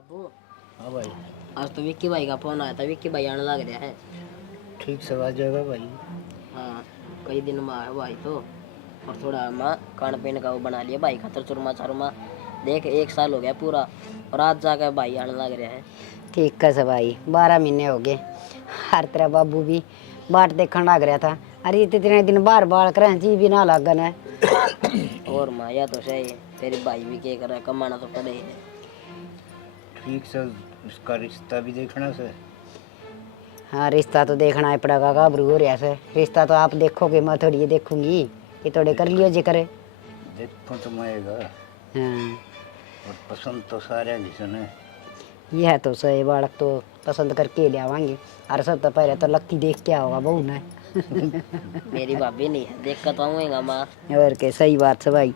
बाबू। हाँ भाई। आज तो विक्की भाई का फोन आया था, विक्की भाई आने लग रहा है। ठीक से आ जाएगा भाई। हाँ, कई दिन में आया भाई तो। और थोड़ा माँ खान पीने का वो बना लिया भाई खातर चुरमा चारमा। देख 1 साल हो गया पूरा और आज जाकर भाई आने लग रहा है। ठीक है भाई, 12 महीने हो गए। हर तरह बाबू भी बाट देखने लग रहा था। अरे इतने दिन बार बार करें जी भी ना लागन है। और माँ या तो सही है, तेरे भाई भी क्या कर रहा है, कमाना तो पड़े ही है। ठीक से उसका रिश्ता भी देखना से। हाँ, रिश्ता तो देखना है पड़ेगा, घबरू हो रहा है। रिश्ता तो आप देखोगे, मैं थोड़ी ये देखूंगी कि थोड़े कर लियो जी करे। देखो तो आएगा। हाँ, और पसंद तो सारे जिसन है। यह तो सही, बालक तो पसंद करके ले आवांगे। अरे सब तो पहले तो लक्की देख के आओगा बहू ने। मेरी भाभी नहीं है, देख कर तो आऊँगा माँ। और के सही बात है भाई।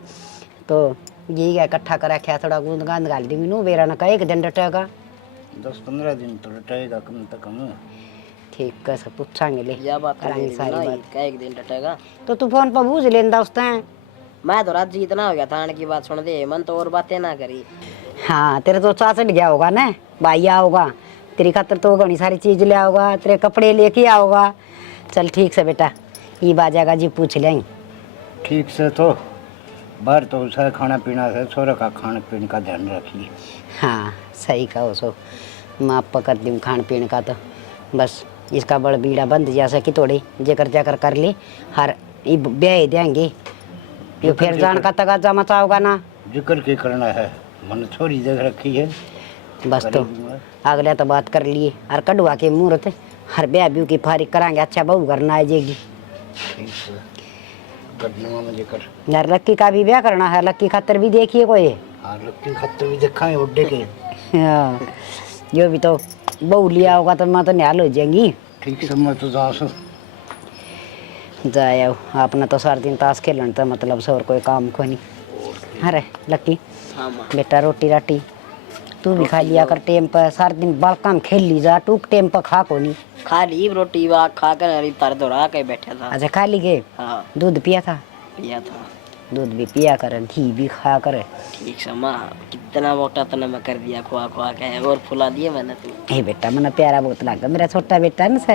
तो यही है, इकट्ठा कर रखा थोड़ा गूंद गांद गाल दी मीनू बेरा न का 1 दिन डटेगा। 10-15 दिन तो लटेगा कम से कम। ठीक है, सब पूछांगे ले यह बात तो करांगे मेरी सारी ना, बात। क्या 1 दिन डटेगा। तो तू फोन पर बूझ लेंदा उस टाइम। मैं तो रात जी इतना हो गया था, आने की बात सुन दे मन तो और बातें ना करी। हाँ, तेरे तो चा चढ़ गया होगा ना, भाई आओगा तेरी खातर तो घनी सारी चीज ले आओगा, तेरे कपड़े लेके आओगा। चल ठीक से बेटा, ये बाजागा जी पूछ लेंगे। ठीक से तो बाहर तो उसे खाना पीना से छोरा का खाने पीने का ध्यान रखिए। हाँ सही कहो सो, मैं आप कर दूँ खान पीने का। तो बस इसका बड़ बीड़ा बंद जैसे कि थोड़ी जेकर जाकर कर ली हर ये ब्याह देंगे। ये फिर जान का तगाजा मचाओगा ना। जिक्र के करना है, मन छोरी देख रखी है। बस तो अगले तो बात कर लिए और कड़वा के मुहूर्त हर ब्याह ब्यू की फारिग करांगे। अच्छा बहू करना आ जाएगी। ठीक है, कर दूंगा मैं जिक्र। यार लक्की का भी ब्याह करना है, लक्की खातर भी देखिए कोई। हाँ, लक्की खत्ते भी देखा है उड्डे के। हाँ, जो भी तो बहू लिया होगा तो मैं तो निहाल हो जाएंगी। ठीक से मैं तो जा सो जाए अपना तो सारा दिन ताश खेलन तो मतलब से और कोई काम को नहीं। अरे लक्की हाँ माँ। बेटा, रोटी राटी तू भी खा लिया कर टेम पर। सारा दिन बालका में खेल ली जा, तू टेम पर खा को नहीं। खा ली रोटी वा खा कर अरे तर दौड़ा के बैठा था। अच्छा खा ली गए। हाँ दूध पिया था? पिया था। दूध भी पिया कर, घी भी खा कर। ठीक से माँ, कितना मोटा तना मैं कर दिया खुआ खुआ के, और फुला दिए मैंने तो। हे बेटा मना प्यारा बहुत लगा मेरा छोटा बेटा न से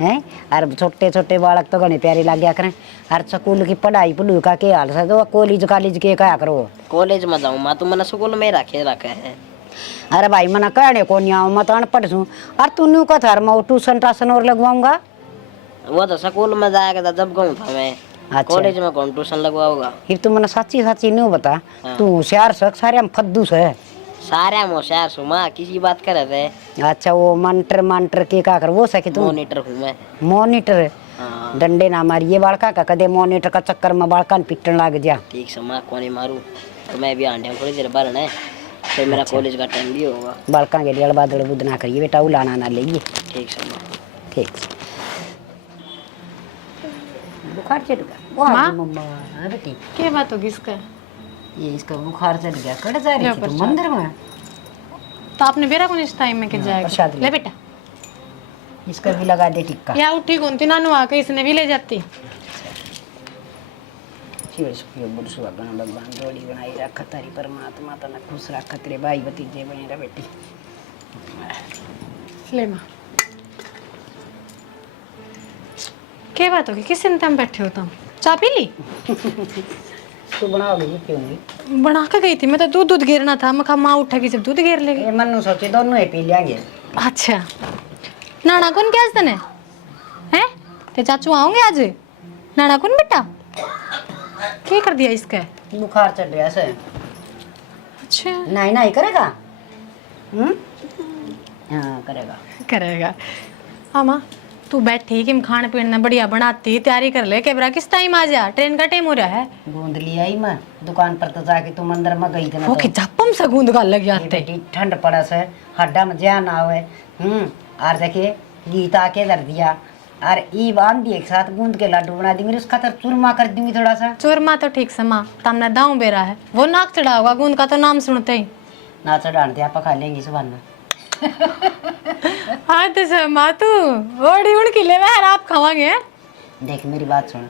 हैं। और छोटे छोटे बालक तो घने प्यारे लग गया करें। और स्कूल की पढ़ाई पढ़ू का के हाल से तो कॉलेज कॉलेज के क्या करो। कॉलेज में जाऊँ माँ, तू मैंने स्कूल में रखे है। अरे भाई मना कहने को नहीं आऊँ, मैं तो अनपढ़ हूँ। और तू न्यू का थार मैं ट्यूशन टाशन और लगवाऊंगा। वो तो स्कूल में जाएगा था जब गऊँ था मैं। अच्छा। कॉलेज में कौन ट्यूशन लगवाऊंगा। फिर तू मना सच्ची सच्ची न्यू बता। हाँ। तू होशियार सक सारे हम फद्दू से। सारे होशियार सु माँ, किसी बात करे थे। अच्छा वो मंटर मंटर के का कर वो सके तू। मॉनिटर हूँ मैं। मॉनिटर? हाँ डंडे ना मारिए बालका का, कदे मॉनिटर का चक्कर में बालका ने पिटन लग जा। ठीक से माँ, कौन मारूँ तो मैं भी आंडिया थोड़ी देर भरना है, फिर मेरा कॉलेज का टाइम भी होगा। बालका के लिए अड़बादड़ बुद ना करिए बेटा, उलाना ना लेगी। ठीक से माँ। ठीक बुखार चढ़ गया माँ? मम्मा। हाँ बेटी, क्या बात होगी इसका? ये इसका बुखार चढ़ गया। कट जा रही थी तू मंदिर में? तो आपने बेरा कौन इस टाइम में के प्रसाद जाएगा? ले। ले बेटा, इसका भी लगा दे टिक्का। या उठी कौन थी नानू आके इसने भी ले जाती। शिव सुखियो बुढ़ सुहागन भगवान जोड़ी बनाई रख तारी परमात्मा तना खुश रख तेरे भाई भतीजे बने रह बेटी। ले माँ, क्या बात होगी? किस चिंता में बैठे हो तुम? चाय पी ली? तू बनाओगी क्यों नहीं? बना के गई थी मैं तो, दूध गिरना था। मैं कहा माँ उठेगी जब दूध गिर लेगी। ये मन्नू सोचे दोनों ही पी लेंगे। अच्छा, नाना कौन क्या आज तने हैं? ते चाचू आओगे आज? नाना कौन बेटा? क्या कर दिया इसका? बुखार चढ़ रहा से। अच्छा नहीं नहीं करेगा। हाँ करेगा। करेगा। हाँ माँ, तू बैठी कि खान पीना बढ़िया बनाती, तैयारी कर ले। कैबरा किस टाइम आ जा, ट्रेन का टाइम हो रहा है। गूंद लिया ही मैं दुकान पर तो जाके तुम अंदर में गई थी ना। वो कि जपम से गूंद गाल लग ये जाते। बेटी ठंड पड़ा से हड्डा में जान आवे। और देखिए गीता के दर दिया और ई बांध दिए एक साथ गूंद के लड्डू बना दी। मेरे उसका तो चूरमा कर दूंगी थोड़ा सा। चूरमा तो ठीक से माँ, तमने दाऊ बेरा है वो नाक चढ़ा होगा गूंद का तो नाम सुनते ही। ना चढ़ान दे आप खा लेंगी सुबह में। हाँ तो सर माँ, तू ओड़ी उड़ की ले आप खावांगे। देख मेरी बात सुन,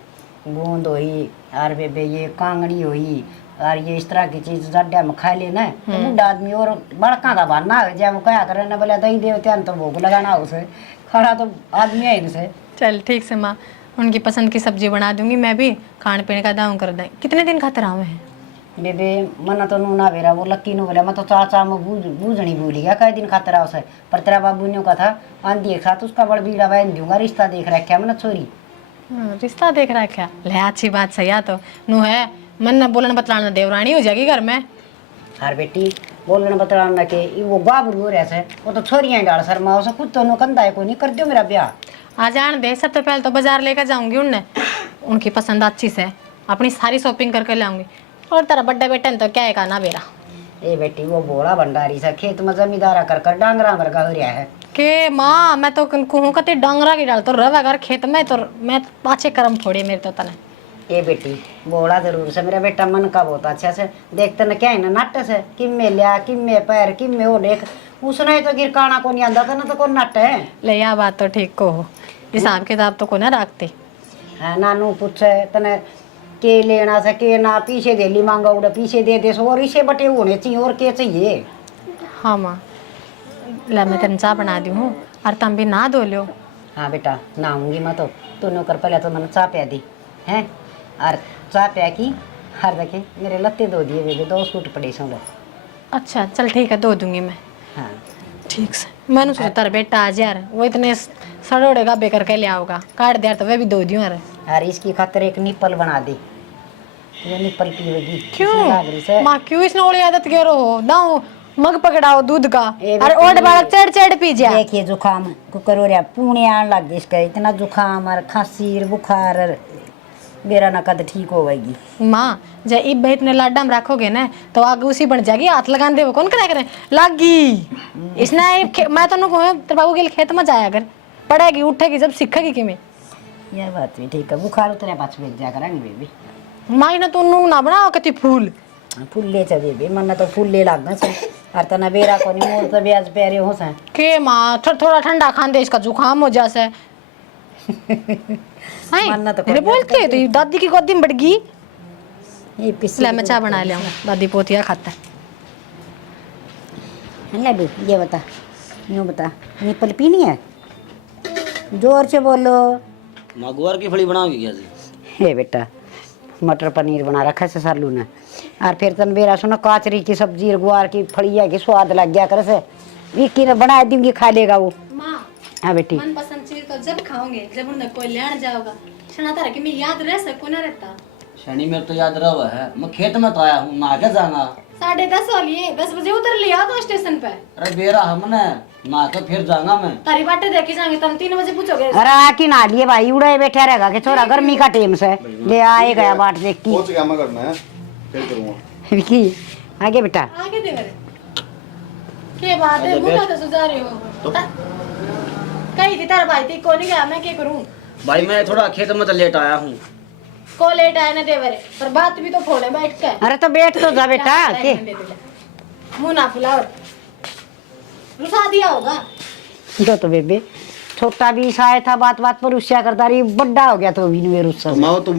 गूंद हुई और बेबे ये कांगड़ी हुई और ये इस तरह की चीज जड्डा में खा लेना तो बूढ़ा आदमी और बड़का का बनना है जब वो क्या करे ना बोले दही देवते तो भोग लगाना उसे खड़ा तो आदमी है इनसे। चल ठीक से माँ, उनकी पसंद की सब्जी बना दूंगी मैं भी, खाने पीने का दाम कर दें। कितने दिन खाते रहा है बेबे मना तो नूना बेरा वो लक्की नु बोला मैं तो चाचा में बूझनी भूली गया कई दिन खतरा उसे पर तेरा बाबू ने कहा था आंधी एक साथ उसका बड़ बीड़ा बहन दूंगा रिश्ता देख रखा मैंने छोरी। रिश्ता देख रहा है क्या? ले अच्छी बात सही तो नू है मन न बोलन बतलाना देवरानी हो जाएगी घर में। हर बेटी बोलने बतलाना के वो बाबरू हो रहा है वो तो छोरियां डाल शर्मा उसे खुद तो कंधा है को नहीं कर दियो मेरा ब्याह। आ जान दे, सबसे पहले तो बाजार लेकर जाऊंगी उन्हें, उनकी पसंद अच्छी से अपनी सारी शॉपिंग करके लाऊंगी। और तेरा बड्डा बेटा तो क्या है ना बेरा ए बेटी वो बोला भंडारी सा खेत में जमींदारा कर डांगरा वर्गा हो रहा है के माँ मैं तो कहूँ कते डांगरा की डाल तो रवा अगर खेत में तो मैं पाछे कर्म फोड़े मेरे तो तने। ए बेटी बोला जरूर से मेरा बेटा मन का बहुत अच्छा से देखते न क्या है ना नाट्य से किम्मे लिया किम्मे पैर किम्मे वो देख उसने तो गिरकाना को नहीं आंदा था ना तो कौन नाट्य है ले या बात तो ठीक को हो, हिसाब किताब तो को ना रखते है नानू पूछे तने के लेना से के ना पीछे गेली मांगा उड़ा पीछे दे दे सो और इसे बटे होने चाहिए और क्या चाहिए। हाँ माँ ला मैं तेन चाय बना दी हूँ और तुम भी ना धो लो। हाँ बेटा नहाऊंगी मैं तो तूने कर पहले तो मैंने चाय पिया दी है और चाय पिया की हर देखे मेरे लत्ते धो दिए बेबे 2 सूट पड़े सो। अच्छा चल ठीक है धो दूंगी मैं। हाँ ठीक से मैंने सोचा तेरा बेटा आज यार वो इतने सड़ोड़े गाबे करके ले आओगा काट दिया तो वह भी धो दियो यार। और इसकी खातिर एक निप्पल बना दे ये निप्पल पीवेगी क्यों माँ क्यों इसने ओली आदत के हो दाओ मग पकड़ाओ दूध का और ओट बालक चढ़ चढ़ पी जा। देखिए जुकाम कुकर हो रहा पुणे आने लग गई इसका इतना जुकाम और खांसी और बुखार और मेरा ना कद ठीक होगी। माँ जब इब इतने लाडा में रखोगे ना तो आग उसी बन जाएगी हाथ लगान दे वो कौन करा करे लागी इसने मैं तो कहूँ तेरे बाबू के खेत में जाया कर पड़ेगी उठेगी जब सीखेगी कि मैं यह बात भी ठीक है बुखार उतरे पास भेज जा करेंगे बेबी माई ना तू नू ना बनाओ कति फूल फूले च बेबी मन तो फूले लगना से और तना बेरा को नहीं मोर तो ब्याज प्यारे हो सा के माँ थोड़ा ठंडा खान दे इसका जुकाम हो जासे मेरे बोलते है तो ये दादी की गोदी में बढ़ गई। ये पिछले ले मैं चाय बना ले दादी पोतिया खाता है लड्डू ये बता यूँ बता निप्पल पीनी है जोर से बोलो। मगुआर की फली बनाओगी क्या जी? हे बेटा मटर पनीर बना रखा है सालू ने और फिर तन बेरा सुनो काचरी की सब्जी गुआर की फलिया की स्वाद लग गया कर से विक्की ने बना दूंगी खा लेगा वो। माँ हाँ बेटी मन पसंद चीज तो जब खाओगे जब उन्हें कोई लेने जाओगा शना तारा कि मैं याद रह सको ना रहता शनि मेरे तो याद रहा हुआ है मैं खेत में तो आया हूँ ना के जाना 10:30 हो लिए 10 बजे उतर लिया तो स्टेशन पे। अरे बेरा हमने ना के फिर जाऊंगा मैं तारी बाटे देखी जाएंगे तुम 3 बजे पूछोगे। अरे आके ना लिए भाई उड़े बैठा रहेगा कि छोरा गर्मी का टाइम से ले आए गया बाट देख की पहुंच गया मैं करना है फिर करूंगा विक्की आगे बेटा आगे दे मेरे के बात है मुंह तो सुझा रहे हो कहीं थी तारा भाई थी को नहीं गया मैं क्या करूं भाई मैं थोड़ा खेत में तो लेट आया हूँ को लेट आए ना देवरे पर बात भी तो फोड़े बैठ के। अरे तो बैठ तो जा बेटा के मुंह ना फुलाओ रुसा दिया होगा दो तो बेबे छोटा भी साया था बात बात पर रुस्या करता रही बड़ा हो गया तो भी नहीं रुस्सा माओ तो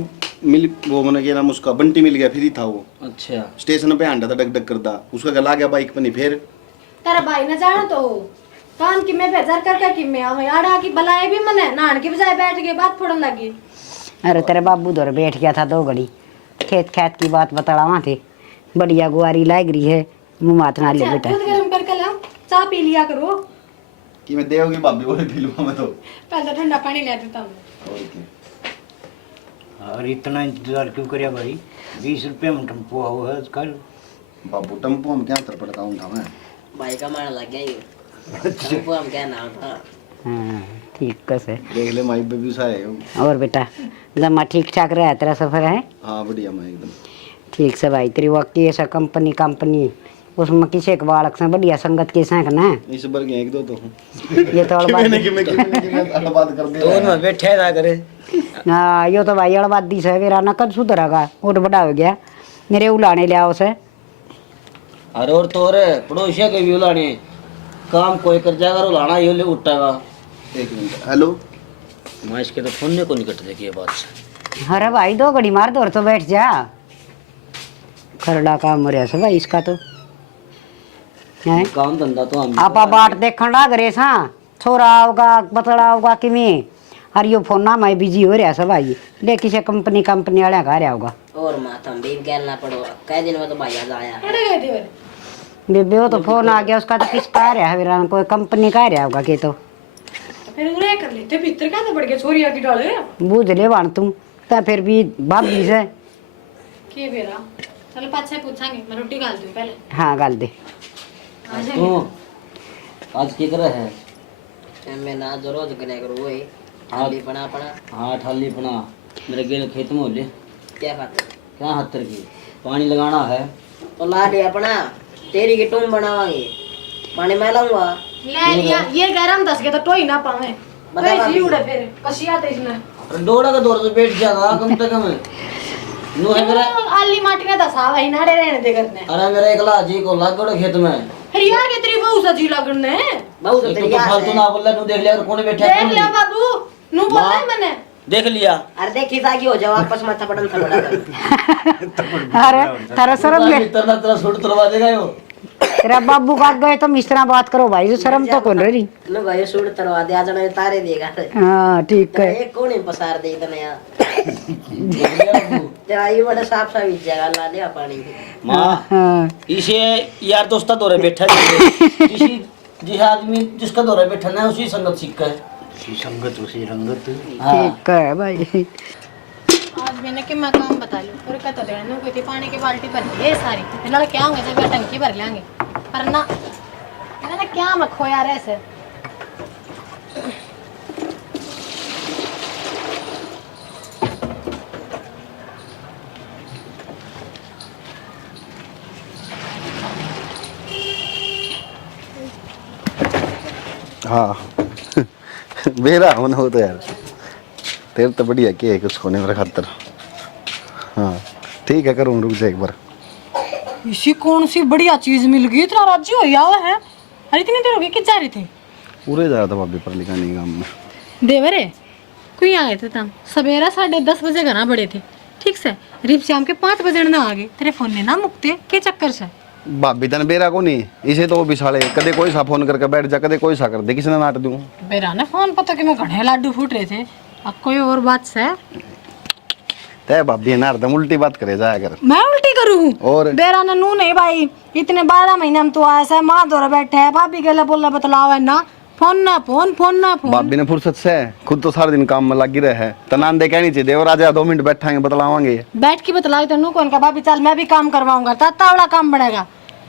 मिल वो मैंने क्या नाम उसका बंटी मिल गया फिर ही था वो अच्छा स्टेशन पे आंडा था डक डक करता उसका गला गया बाइक पे नहीं फिर तेरा भाई ना जाना तो कान की मैं बेजार करके कि मैं आवे आड़ा की बलाए भी मने नान की बजाय बैठ के बात फोड़न लगी। अरे तेरे बाबू दौर बैठ गया था 2 घड़ी खेत खेत की बात बताड़ा थे बढ़िया गुआरी लाग रही है मुँह मात ना ले बेटा दूध गरम करके लाओ चाय पी लिया करो कि मैं देओगी भाभी बोले पी लूंगा मैं तो पहले तो ठंडा पानी ले देता हूँ। और इतना इंतजार क्यों करिया भाई 20 रुपये में टेम्पो हुआ है कल बाबू टेम्पो में क्या अंतर पड़ता हूँ था मैं भाई का मार लग गया ये टेम्पो हम क्या नाम था। हाँ ठीक कैसे देख ले माई बेबी सा है और बेटा जमा ठीक ठाक रहा तेरा सफर है। हाँ बढ़िया मैं एकदम ठीक से भाई तेरी वक्की ऐसा कंपनी उसमें किसी के बालक से बढ़िया संगत के साथ ना इस बार गए 1-2 तो ये तो बात कर तो उनमें बैठे रहा करे हाँ यो तो भाई अड़बाद दी से मेरा नकद सुधरेगा उठ बड़ा हो गया मेरे उलाने लिया उसे अरे और तो रे पड़ोसिया के भी उलाने काम कोई कर जाएगा और उलाना ये ले उठेगा। 1 मिनट हेलो मैं इसके तो फोन ने को निकट देखिए बात से। अरे भाई 2 घड़ी मार दो और तो बैठ जा खरड़ा काम मरिया से भाई इसका तो हैं काम धंधा तो हम आपा बाट देखण लाग रे सा छोरा आओगा बतड़ा आओगा किमें और यो फोन ना मैं बिजी हो रहा सब भाई ले किसी कंपनी वाले का रहा होगा और माथा में भी गैलना पड़ो कई दिन में तो भाई आज आया पड़े गए देवर बेबे वो तो फोन आ गया उसका तो किसका रहा है वीरान कोई कंपनी का रहा होगा के तो फिर उरे कर लेते भीतर का तो बढ़ गया छोरिया की डाले बूझ ले वाण तुम तो फिर भी भाभी से के बेरा चल पाछे पूछांगे मैं रोटी डाल दूं पहले हाँ गाल दे तो आज की तरह है मैं ना जो रोज करे करो वही ठाली पना हाँ ठाली पना मेरे गेल खेत में हो ले क्या खाते क्या हत्तर की पानी लगाना है तो ला दे अपना तेरी की टूम बनावांगे पानी मैं लाऊंगा ले ये गरम 10 के तो टोई ना पावे बता भाई जी उड़े फिर कसिया ते इसने अरे डोड़ा का दौर से बैठ जाएगा कम से कम नो है मेरा आली माटी ने दसा वही नाड़े रहने दे करने अरे मेरा एकला जी को लाग गड़ो खेत में फिर यार के तेरी बहू सजी लगने बहुत तो तेरी तो याद फालतू है ना बोल तू देख लिया कौन बैठा है, देख कौन ले नहीं। बाबू नु बोल रहा है मैंने देख लिया अरे देखी ताकि हो जाओ आपस में थपड़न थपड़ा अरे तारा शर्म ले तेरा तेरा सूट तुलवा देगा यो तेरा बाबू का गए तो इस तरह बात करो भाई जो शर्म तो कौन रही लो भाई सूट तरवा दे आज मैं तारे देगा हाँ ठीक है एक कौन पसार दे इतना यार देख लिया बाबू। तेरा ये बड़ा साफ साफ जगह ला दे पानी माँ हाँ इसे यार दोस्ता दौरे बैठा है किसी जिस आदमी जिसका दौरे बैठा ना उसी संगत सीखा है उसी संगत उसी रंगत हाँ ठीक है भाई आज मैंने कि मैं काम बता लूं और कहता देना कोई थी पानी की बाल्टी भर ये सारी फिर लड़के क्या होंगे जब टंकी भर लेंगे पर ना मैंने क्या मैं खोया रे से हाँ मेरा मन हो तो यार तेरे तो बढ़िया के कुछ होने मेरे खातर हाँ ठीक है करूँ रुक जा एक बार इसी कौन सी बढ़िया चीज मिल गई इतना राजी हो हुआ है अरे इतनी देर हो गई किस जा रहे थे पूरे जा रहा था भाभी पर लिखाने काम में देवरे कोई आ गए थे तम सवेरा 10:30 बजे घर बड़े थे ठीक से रिप शाम के 5 बजे ना आ गए तेरे फोन ने ना मुकते के चक्कर से भाभी तन बेरा को नहीं इसे तो वो बिछाड़े कदे कोई सा फोन करके बैठ जा कदे कोई सा कर दे किसने नाट दूं बेरा ने फोन पता कि मैं घड़े लाडू फूट रहे थे अब कोई और बात से तय भाभी ना हरदम उल्टी बात करे जाया कर मैं उल्टी करूँ और बेरा ने नू नहीं भाई इतने 12 महीने हम तो आया से माँ दौरा बैठे है भाभी के लिए बोला बतलाओ है ना फोन ना फोन फोन ना फोन भाभी ने फुर्सत से खुद तो सारा दिन काम में लगी रहे है तनान दे कहनी चाहिए देवर आजा 2 मिनट बैठाएंगे बतलावांगे बैठ के बतलाओ तो नू कौन का भाभी चल मैं भी काम करवाऊंगा ताता वाला काम बढ़ेगा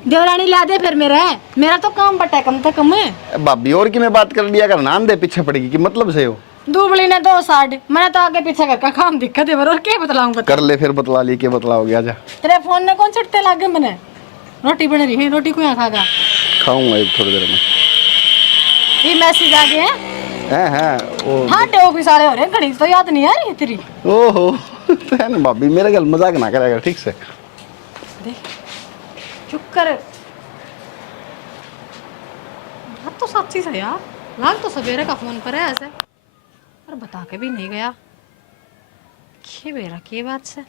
देवरानी ला दे फिर मेरा तो काम बटा कम से कम है भाभी और की मैं बात कर लिया कर नान दे पीछे पड़ेगी कि मतलब से हो दुबली ने 2 साइड मैंने तो आगे पीछे का काम दिक्कत है और क्या बतलाऊंगा कर ले फिर बतला ली के बतलाओगे आजा तेरे फोन ने कौन छटते लागे मैंने रोटी बन रही है रोटी को यहाँ खागा खाऊंगा एक थोड़ी देर में ये मैसेज आ गए हैं हैं ओ हाँ टेओ भी सारे हो रहे हैं घड़ी तो याद नहीं आ रही तेरी ओहो है ना भाभी मेरे गल मजाक ना करेगा ठीक से देख चुप कर बात तो सच्ची है यार लाग तो सवेरे का फोन पर है ऐसे और बता के भी नहीं गया के बेरा के बात से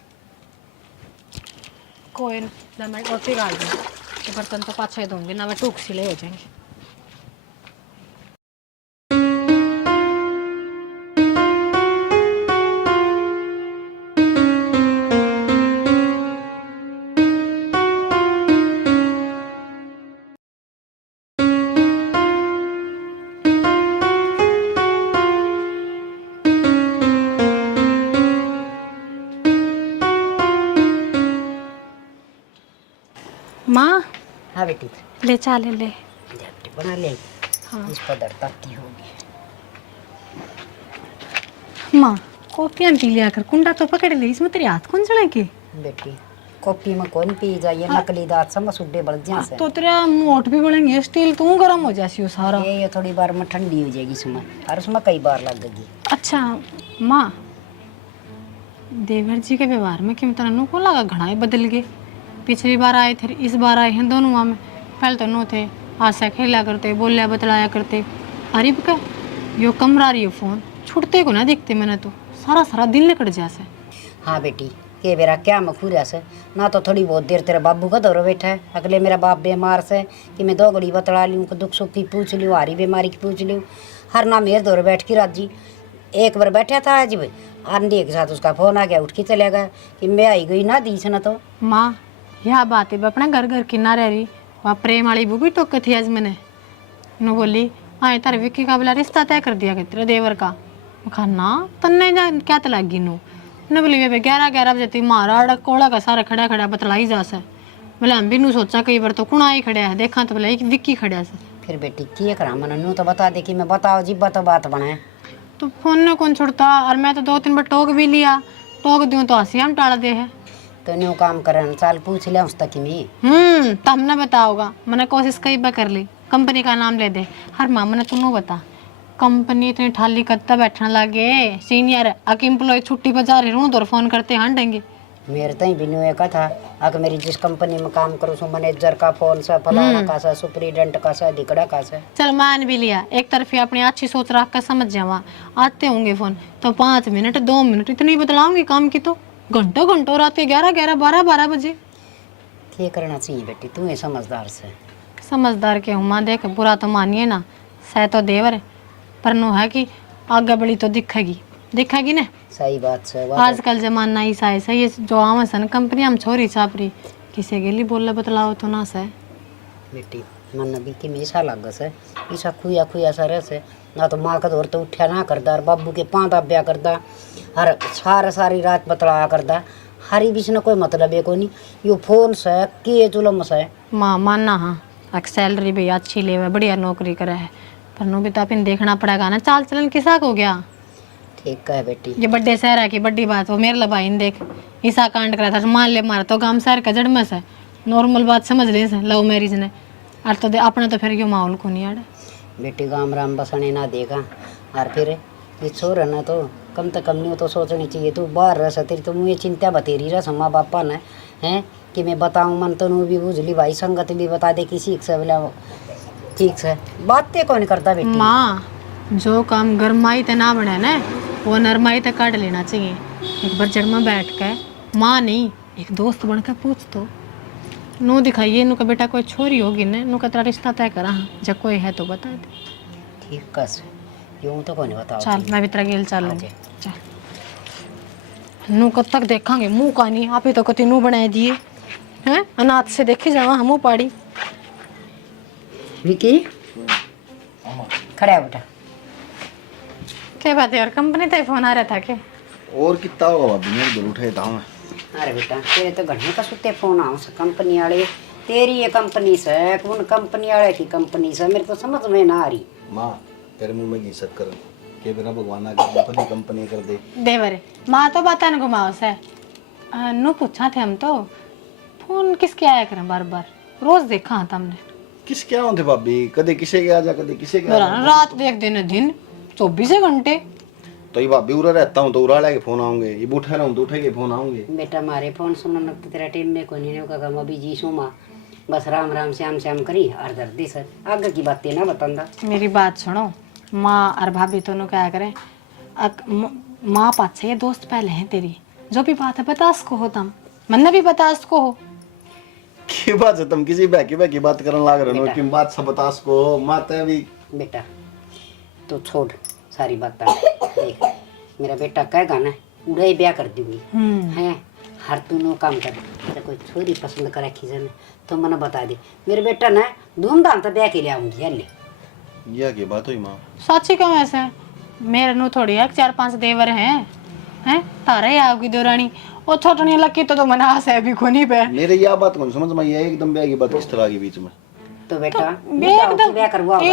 कोई ना मैं रोटी डाल दूँ बर्तन तो पाछे दूंगी ना मैं टूक सिले हो जाएंगे माँ हाँ बेटी ले चा ले ले झपटी बना ले हाँ इस पर दरताती होगी माँ कॉफियाँ पी लिया कर कुंडा तो पकड़ ले इसमें तेरे हाथ कौन चढ़े के बेटी कॉफी में कौन पी जाइए नकली दांत समझ सुड्डे बढ़ जा से तो तेरा मोट भी बढ़ेंगे स्टील तू गर्म हो जासी हो सारा ये थोड़ी बार में ठंडी हो जाएगी इसमें और उसमें कई बार लगेगी अच्छा माँ देवर जी के व्यवहार में क्यों तरह को लगा घड़ा ही बदल गए पिछली बार आए थे इस बार आए हैं दोनों में पहले तो नो थे हासा खेला करते बोलिया बतलाया करते अरिब का यो कमरा रही हो फोन छुटते को ना देखते मैंने तो सारा सारा दिन निकट जासे हाँ बेटी कि मेरा क्या मखूरिया से ना तो थोड़ी बहुत देर तेरे बाबू का दौरा बैठा है अगले मेरा बाप बीमार से कि मैं 2 घड़ी बतला लूँ कि दुख सुख की पूछ लूँ हारी बीमारी की पूछ लूँ हर ना मेरे दौरे बैठ के राजी एक बार बैठा था आज भाई आंधी के साथ उसका फोन आ गया उठ के चले गया कि मैं आई गई ना दी से ना तो माँ यह बात है अपना घर घर किन्ना रह रही वहाँ प्रेम वाली बुबी टोक थी आज मैंने नु बोली आए तारे विक्की का बोला रिश्ता तय कर दिया तेरे देवर का कहा ना तन्ने जा क्या तो लगी नु ने बोली वे 11 बजे ती मारा अड़क कोड़ा का सारा खड़ा खड़ा बतलाई जा से बोले हम भी नु सोचा कई बार तो कुणा ही खड़ा है देखा तो बोला एक विक्की खड़ा से फिर बेटी किए करा मन नू तो बता दे कि मैं बताओ जी तो बात बनाए तो फोन ने कौन छोड़ता और मैं तो 2-3 बार टोक भी लिया टोक दूं तो हंसी हम टाल दे है तो न्यू काम करन चाल पूछ ले उस तक में तो हमने बताओगा मैंने कोशिश कई बार कर ली कंपनी का नाम ले दे हर मामा ने तू बता कंपनी इतनी ठाली कत्ता बैठने लगे सीनियर अक एम्प्लॉय छुट्टी पर जा रहे रू तो फोन करते हंडेंगे मेरे तई भी न्यू एक था अगर मेरी जिस कंपनी में काम करूँ सो मैनेजर का फोन सा फलाना का सा सुपरिटेंडेंट का सा दिकड़ा का सा चल मान भी लिया एक तरफी अपनी अच्छी सोच रख कर समझ जावा आते होंगे फोन तो 5 मिनट 2 मिनट इतनी बतलाऊंगी काम की तो घंटों घंटों रात के 11 12 बजे क्या करना चाहिए बेटी तू है समझदार से समझदार के हुआ देख बुरा तो मानिए ना सह तो देवर पर नो है कि आगे बड़ी तो दिखेगी ना सही बात से आजकल जमाना ऐसा है सही जो आवा सन कंपनी हम छोरी छापरी किसे गेली बोला बतलाओ तो ना से बेटी मन भी कि मेसा लग से ऐसा खुया सा रह से ना तो माँ का दौर तो उठा ना करदा और बाबू के पाँव दाब्या करदा हर सारी रात बतलाया करदा हरी बीच न कोई मतलब है कोई नहीं यो फोन से किए जुलम से माँ मानना हाँ एक सैलरी भी अच्छी ले बढ़िया नौकरी करे है पर नो भी तो अपन देखना पड़ेगा ना चाल चलन किसा को गया ठीक है बेटी ये बड्डे शहर है की बड्डी बात वो मेरे लबाई ने देख ईसा कांड करा था मान ले मारा तो गांव शहर का जड़ में से नॉर्मल बात समझ ले से लव मैरिज ने और तो अपना तो फिर यो माहौल को नहीं आड़ा बेटी गाम राम बसने ना देगा और फिर ये छोर है ना तो कम से कम नहीं तो सोचनी चाहिए तू बाहर रह तेरी तो मुझे चिंता बतेरी रहा माँ बापा ने हैं कि मैं बताऊँ मन तो भी बुझ ली भाई संगत भी बता दे किसी से बोला ठीक से बातें कौन करता बेटी माँ जो काम गरमाई ते ना बने ना वो नरमाई ते काट लेना चाहिए एक बार जड़ में बैठ कर माँ नहीं एक दोस्त बनकर पूछ तो नो दिखाइए नु का बेटा कोई छोरी होगी ना नु का तेरा रिश्ता तय करा जब कोई है तो बता दे ठीक कस यूं तो कौन बताओ चल मैं भी तेरा गेल चल चल नु कब तक देखांगे मुंह का नहीं आप ही तो कति नु बनाए दिए हैं अनाथ से देखे जावा हमू पाड़ी विकी खड़ा है बेटा क्या बात है यार कंपनी ते फोन आ रहा था क्या और कितना होगा भाभी मेरे घर उठे था मैं अरे बेटा तेरे तो घंटे का सुते फोन आओ से कंपनी वाले तेरी ये कंपनी से कौन कंपनी वाले की कंपनी से मेरे तो समझ में ना आ रही माँ तेरे मुंह में घिसक कर के बिना भगवान आगे कंपनी कंपनी कर दे देवरे माँ तो बता न घुमाओ से नु पूछा थे हम तो फोन किसके आया करें बार बार रोज देखा था हमने किस क्या होते भाभी कदे किसे के आ जा कदे किसे के आ जा रात देख दिन 24 घंटे तो ये भाभी उरा रहता हूँ तो उरा लेके फोन आऊंगे ये उठा रहा हूँ तो उठेगे फोन आऊंगे बेटा मारे फोन सुनने लगते तेरा टाइम में कोई नहीं होगा मैं अभी जी सुमा बस राम राम श्याम श्याम करी और दर्दी सर आगे की बातें ना बतांदा मेरी बात सुनो माँ और भाभी दोनों क्या करें माँ पास से ये दोस्त पहले हैं तेरी जो भी बात है बता उसको हो तुम मन भी बता उसको हो की बात है तुम किसी बाकी बात करने लाग रहे हो कि बात सब बता उसको माता भी बेटा तो छोड़ सारी बातें देख मेरा बेटा कहेगा ना उड़े ब्याह कर दूंगी हैं हर तू नो काम कर तो कोई छोरी पसंद करे खींचने तो मैंने बता दे मेरे बेटा ना धूमधाम से ब्याह के लिए आऊंगी हल्ले यह की बात हुई माँ सच्ची क्यों ऐसे मेरे नु थोड़ी है 4-5 देवर हैं तारा ही आओगी देवरानी और छोटनी लकी तो मना है भी कोनी पे मेरे यह बात कौन समझ में ये एकदम ब्याह की बात किस तरह की बीच में तो बेटा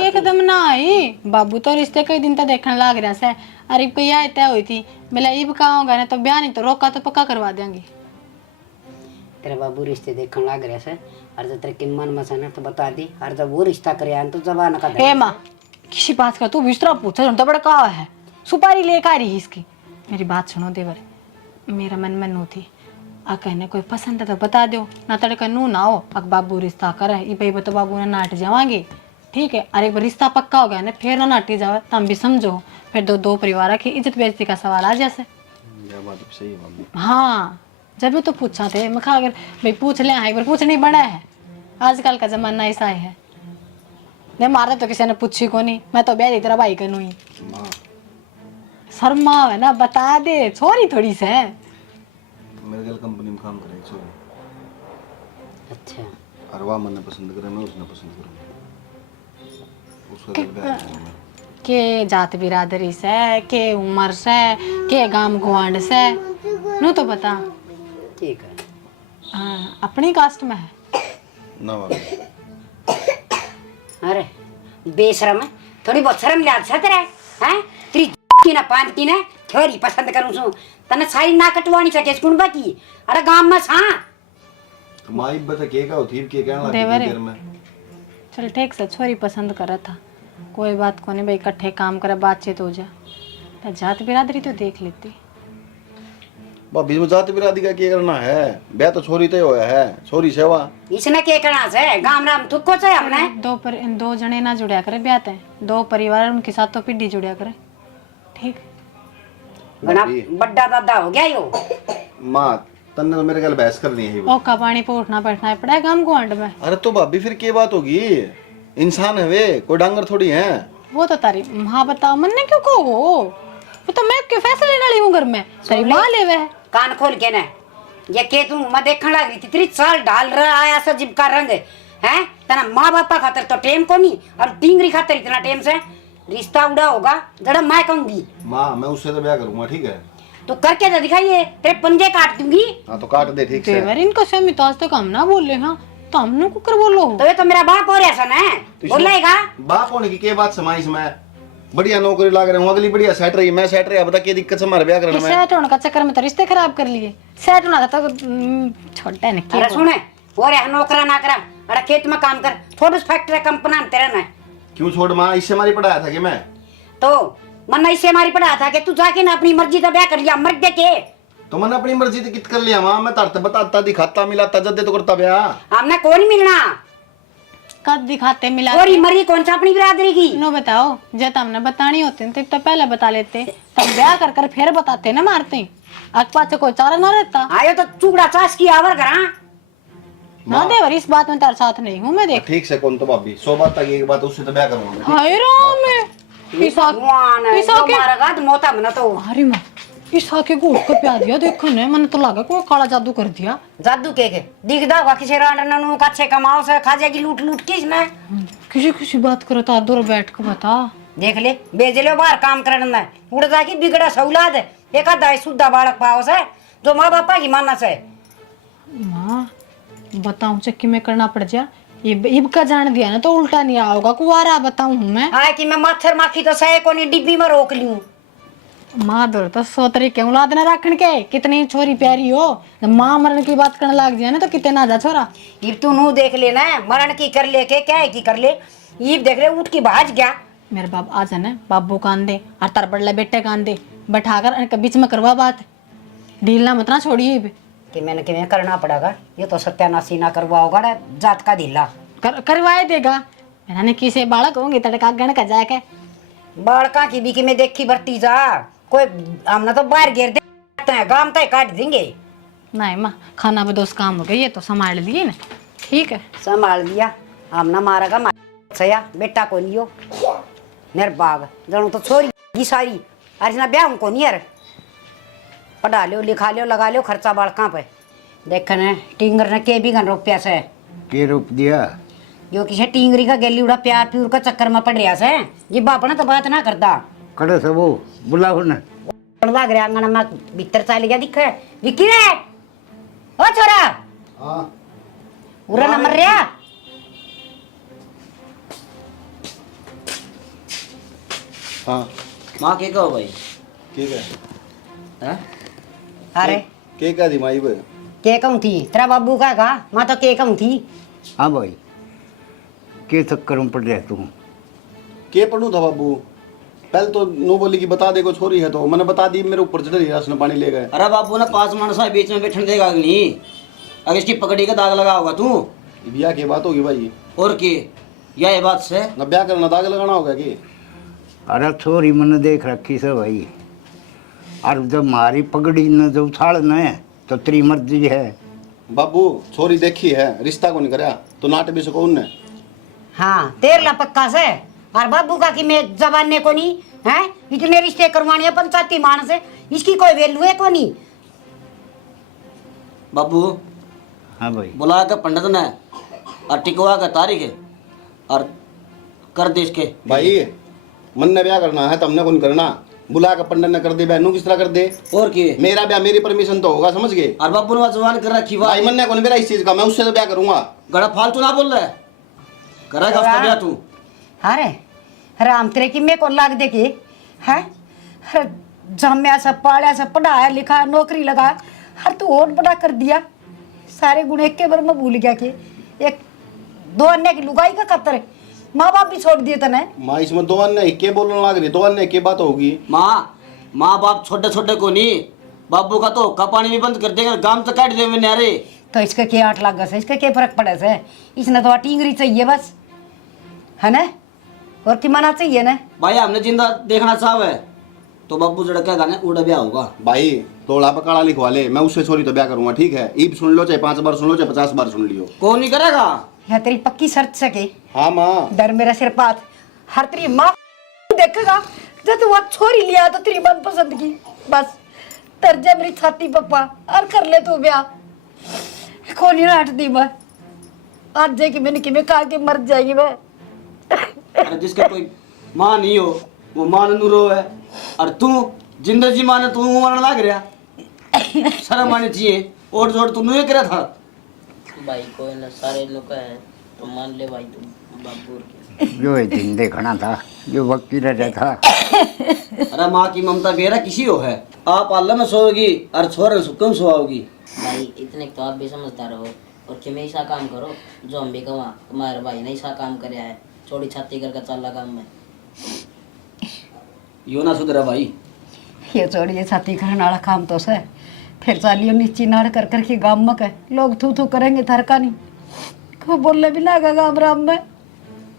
एकदम ना आई बाबू तो रिश्ते कई दिन तक देखने लग रहा से अरे कोई आए तय हुई थी बोला इब कहाँ होगा ना तो ब्याह नहीं तो रोका तो पक्का करवा देंगे तेरा बाबू रिश्ते देखने लग रहा से और जब तेरे मन में से ना तो बता दी और जब वो रिश्ता करे तो जबान का हे माँ किसी बात का तू बिस्तरा पूछा तो बड़ा कहा है सुपारी लेकर आ रही इसकी मेरी बात सुनो देवर मेरा मन में नू थी आ कहने कोई पसंद है तो बता दो ना तड़का नू ना हो अक बाबू रिश्ता करे ये भाई तो बाबू ने नाट जावांगे ठीक है अरे एक बार रिश्ता पक्का हो गया ना फिर ना नाटी जावे तम भी समझो फिर दो परिवार की इज्जत बेइज्जती का सवाल आ जैसे यह बात सही है भाभी हाँ जब भी तो पूछा थे मैं कहा अगर भाई पूछ ले एक बार पूछनी बड़ा है आजकल का जमाना ऐसा है ने मारे तो किसी ने पूछी को नहीं मैं तो ब्याह तेरा भाई कनु ही शर्मा है ना बता दे छोरी थोड़ी से मेरे गल कंपनी में काम करे छोरी अच्छा और वह मन्ने पसंद करे मैं उसने पसंद करूँ उसका गल ब्याह करूँ मैं। के जात बिरादरी से के उम्र से के गांव गुआंड से नु तो बता ठीक है हाँ अपनी कास्ट में है ना भाभी अरे बेशरम है थोड़ी बहुत शर्म लिहाज से तेरे हैं तेरी की ना पान की ना छोरी पसंद करूं सु तने सारी ना कटवानी सके कुण बाकी अरे गांव में सा तो माई बता के का होती के कहना लगी देवरे। देर में चल ठीक से छोरी पसंद करा था कोई बात को नहीं भाई इकट्ठे काम करे बातचीत हो जा तो जात बिरादरी तो देख लेती भाभी में जाति बिरादी का क्या करना है ब्याह तो छोरी तय होया है छोरी सेवा इसने के करना से गांव राम तुको से हमने दो जने ना जुड़या करे ब्याह ते दो परिवार उनके साथ तो पीढ़ी जुड़या करे ठीक बड़ा बड़ा दादा हो गया यो माँ तन्ने तो मेरे गल बहस करनी है ओ का पानी पे उठना बैठना है पड़ा है गांव गुआंड में अरे तो भाभी फिर क्या बात होगी इंसान है वे कोई डांगर थोड़ी है वो तो तारी माँ बताओ मन ने क्यों कहो वो तो मैं क्यों फैसले लेने वाली हूँ घर में तेरी माँ ले वे कान खोल के ना ये के तू मैं देखने लगी थी 30 साल डाल रहा आया सा जिब का रंग है तना माँ बापा खातर तो टेम को नहीं और टिंगरी खातर इतना टेम से रिश्ता उड़ा होगा जड़ा मैं कहूंगी माँ मैं उससे तो ब्याह करूंगा ठीक है तो करके तो दिखाइए तेरे पंजे काट दूंगी हाँ तो काट दे ठीक से देवर इनको से तो आज तक हम ना बोल रहे हाँ तो हमने कुकर बोलो तो ये तो मेरा बाप हो रहा सन है बोलेगा बाप होने की क्या बात समाई इसमें बढ़िया नौकरी लाग रहे हूँ अगली बढ़िया सेट रही मैं सेट रही बता क्या दिक्कत से हमारे ब्याह करने में सेट होने का चक्कर में तो रिश्ते खराब कर लिए सेट होना था तो छोटा है ना अरे सुने हो रहा नौकरा ना करा अरे खेत में काम कर थोड़ी फैक्ट्री कंपना में तेरा ना क्यों छोड़ माँ इससे हमारी पढ़ाया था कि मैं तो मन इससे हमारी पढ़ा था कि तू जाके ना अपनी मर्जी का ब्याह कर लिया मर के तो मैंने अपनी मर्जी से कित कर लिया माँ मैं तारता बताता दिखाता मिलाता जद्दे तो करता ब्याह हमने कौन मिलना कद दिखाते मिला और मरी कौन सा अपनी बिरादरी की नो बताओ जब हमने बतानी होती तो एक तो पहले बता लेते तब ब्याह कर कर फिर बताते ना मारते आग पाछे कोई चारा ना रहता आयो तो चूड़ा चास की आवर करा हाँ देवर इस बात में तेरे साथ नहीं हूँ मैं देख ठीक से कौन तो भाभी 100 बात तक एक बात उससे तो ब्याह करूंगा मैं। हाय राम मारेगा तो मोता बना तो अरे माँ इस आके को उठ प्या दिया देखो ने मन तो लगा कोई काला जादू कर दिया जादू के दिखदा होगा किसी रांडन नु कच्चे कमाओ से खा जाएगी लूट लूट के इसमें किसी किसी बात करो तो दूर बैठ के बता देख ले भेज ले बाहर काम करने में उड़ जाके बिगड़ा सौलाद एक आधा शुद्ध बालक पाओ से जो माँ बापा की मानना से माँ बताऊं चक्की में करना पड़ जा इब का जान दिया ना तो उल्टा नहीं आओगा कुआरा बताऊं हूँ मैं हाँ कि मैं मच्छर माखी तो सहे को नहीं डिब्बी में रोक लूं माँ दौड़ तो 100 तरीके औलाद ना रखने के कितनी छोरी प्यारी हो माँ मरण की बात करने लग जाए ना तो कितने ना जा छोरा इब तू नू देख लेना मरण की कर ले के क्या है की कर ले इब देख ले उठ की भाज गया मेरे बाप आ जाना बाबू कान दे और तार बड़ले बेटे कान दे बैठाकर बीच में करवा बात ढील ना मत ना छोड़िए कि मैंने कि करना पड़ेगा ये तो सत्यानाशी ना करवाओगा जात का ढीला करवाए देगा मैंने किसे बालक होंगे तड़का गण का जाके बालका की भी कि मैं देखी भरती जा कोई हमने तो बाहर घेर देते हैं गांव तक काट देंगे नहीं माँ खाना बदोस काम हो गया ये तो संभाल लिए ना ठीक है संभाल दिया हमने मारेगा सया बेटा को नहीं हो निर्बाग जनू तो छोरी सारी अरे ना ब्याह को नहीं यार पढ़ा लो लिखा लो लगा लो खर्चा बालका पे देखने टिंगर ने के भी गन रुपया से के रूप दिया यो किसी टिंगरी का गेली उड़ा प्यार प्यूर का चक्कर में पड़ रहा से ये बाप ना तो बात ना करता कड़े से वो बुलाओ ना भाग रहा आंगन में भीतर चल गया दिखे विक्की रे ओ छोरा हाँ पूरा नंबर रहा हाँ माँ के कहो भाई ठीक है हैं अरे के का दी माई बे के कहूँ थी तेरा बाबू का कहा मैं तो के कहूँ थी हाँ भाई के चक्कर में पड़ रहा तू के पढ़ू था बाबू पहले तो नो बोली कि बता दे को छोरी है तो मैंने बता दी मेरे ऊपर चढ़ रही उसने पानी ले गए अरे बाबू ना 5 मानसा बीच में बैठने देगा नहीं अगर इसकी पकड़ी का दाग लगा होगा तू ब्याह की बात होगी भाई और के ये बात से न ब्याह करना दाग लगाना होगा कि अरे छोरी मैंने देख रखी से भाई और जब मारी पगड़ी न जब उछाल न तो तेरी मर्जी है। बाबू छोरी देखी है, रिश्ता को नहीं करा तो नाट भी सुकून ने। हाँ तेरला पक्का से और बाबू का कि मैं जमाने को नहीं है, इतने रिश्ते करवाने हैं पंचायती मानस है, इसकी कोई वैल्यू है को नहीं। बाबू हाँ भाई। बुला के पंडित ने और टिकवा का तारीख है और कर दे इसके। भाई मन ने ब्याह करना है, तुमने कौन करना। बुला के पंडित ने कर दे, बहनों किस तरह कर दे। और किए मेरा ब्याह मेरी परमिशन तो होगा, समझ गए। और बाबू ने जवान कर रखी बात। भाई मन ने कौन मेरा इस चीज का, मैं उससे तो ब्याह करूंगा। गड़ा फालतू ना बोल रहा है, करेगा उसका ब्याह तू। अरे राम तेरे की मैं को लाग दे के है, जम्या सब पाड़ा सब पढ़ाया लिखा नौकरी लगा, हर तू और बड़ा कर दिया। सारे गुण एक के बार में भूल गया कि एक दो अन्य की लुगाई का कतर है, माँ बाप भी छोड़ दिए तने। माँ इसमें दो अन्य के बोलने लग रही, दो अन्य की बात होगी। माँ बाप छोटे छोटे को नहीं, बाबू का तो हुक्का पानी भी बंद कर देगा, गांव तक काट देवे नारे। तो इसका क्या 8 लाख है, इसका क्या फर्क पड़े से, इसने तो टींगरी चाहिए बस है ना, और की मना चाहिए ना। भाई हमने जिंदा देखना चाहे तो बाबू जड़का गाने उड़ा ब्याह होगा। भाई तोड़ा पकाड़ा लिखवा ले, मैं उससे छोरी तो ब्याह करूंगा, ठीक है। ईब सुन लो, चाहे 5 बार सुन लो, चाहे 50 बार सुन लियो। कौन नहीं करेगा। यह तेरी पक्की शर्त सके। हाँ माँ। डर मेरा सिर पात, हर तेरी माँ देखेगा जब तू वहाँ छोरी लिया तो तेरी मन पसंद की, बस तरजा मेरी छाती पप्पा और कर ले तू ब्याह। कौन ही हट दी मैं आज जाएगी, मैंने कि मैं खा के मर जाएगी मैं। अरे जिसका कोई माँ नहीं हो वो माँ नू रो है, और तू जिंदा जी माँ ने तू मरने लग रहा। शर्म आनी चाहिए, और जोड़ तू नहीं करा था। भाई कोई ना, सारे लोग है तो मान ले भाई तुम बाबू के। जो ये दिन देखना था, जो वकील रह था। अरे माँ की ममता बेरा किसी हो है, आप अल्लाह में सोओगी और छोरे सुकम सोओगी। भाई इतने तो आप भी समझदार हो, और कि मैं ऐसा काम करो जो हम भी कमा, हमारे भाई ने ऐसा काम कराया है, छोटी छाती करके चल काम में। यो ना सुधरा भाई। ये छोड़िए छाती करने वाला काम तो से फिर चालियो नीची नाड़ कर करके गाम में कह लोग थू थू करेंगे थरका नहीं को बोलने भी ना गाम राम में।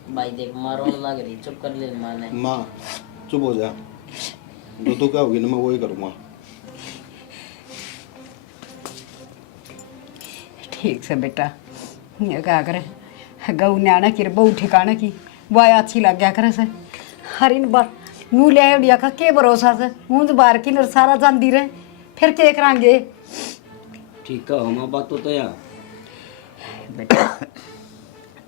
भाई देख मारो लग रही, चुप कर ले माने। माँ चुप हो जा, जो तू कहोगी ना मैं वही करूँगा। ठीक से बेटा, ये क्या करे गऊ न्याणा की बहु ठिकाना की वाय अच्छी लग गया करे से, हर इन बार नू ले उड़िया का के भरोसा से मुंह बार की नर सारा जानती रहे, फिर के करांगे। ठीक है माँ बात तो यार बेटा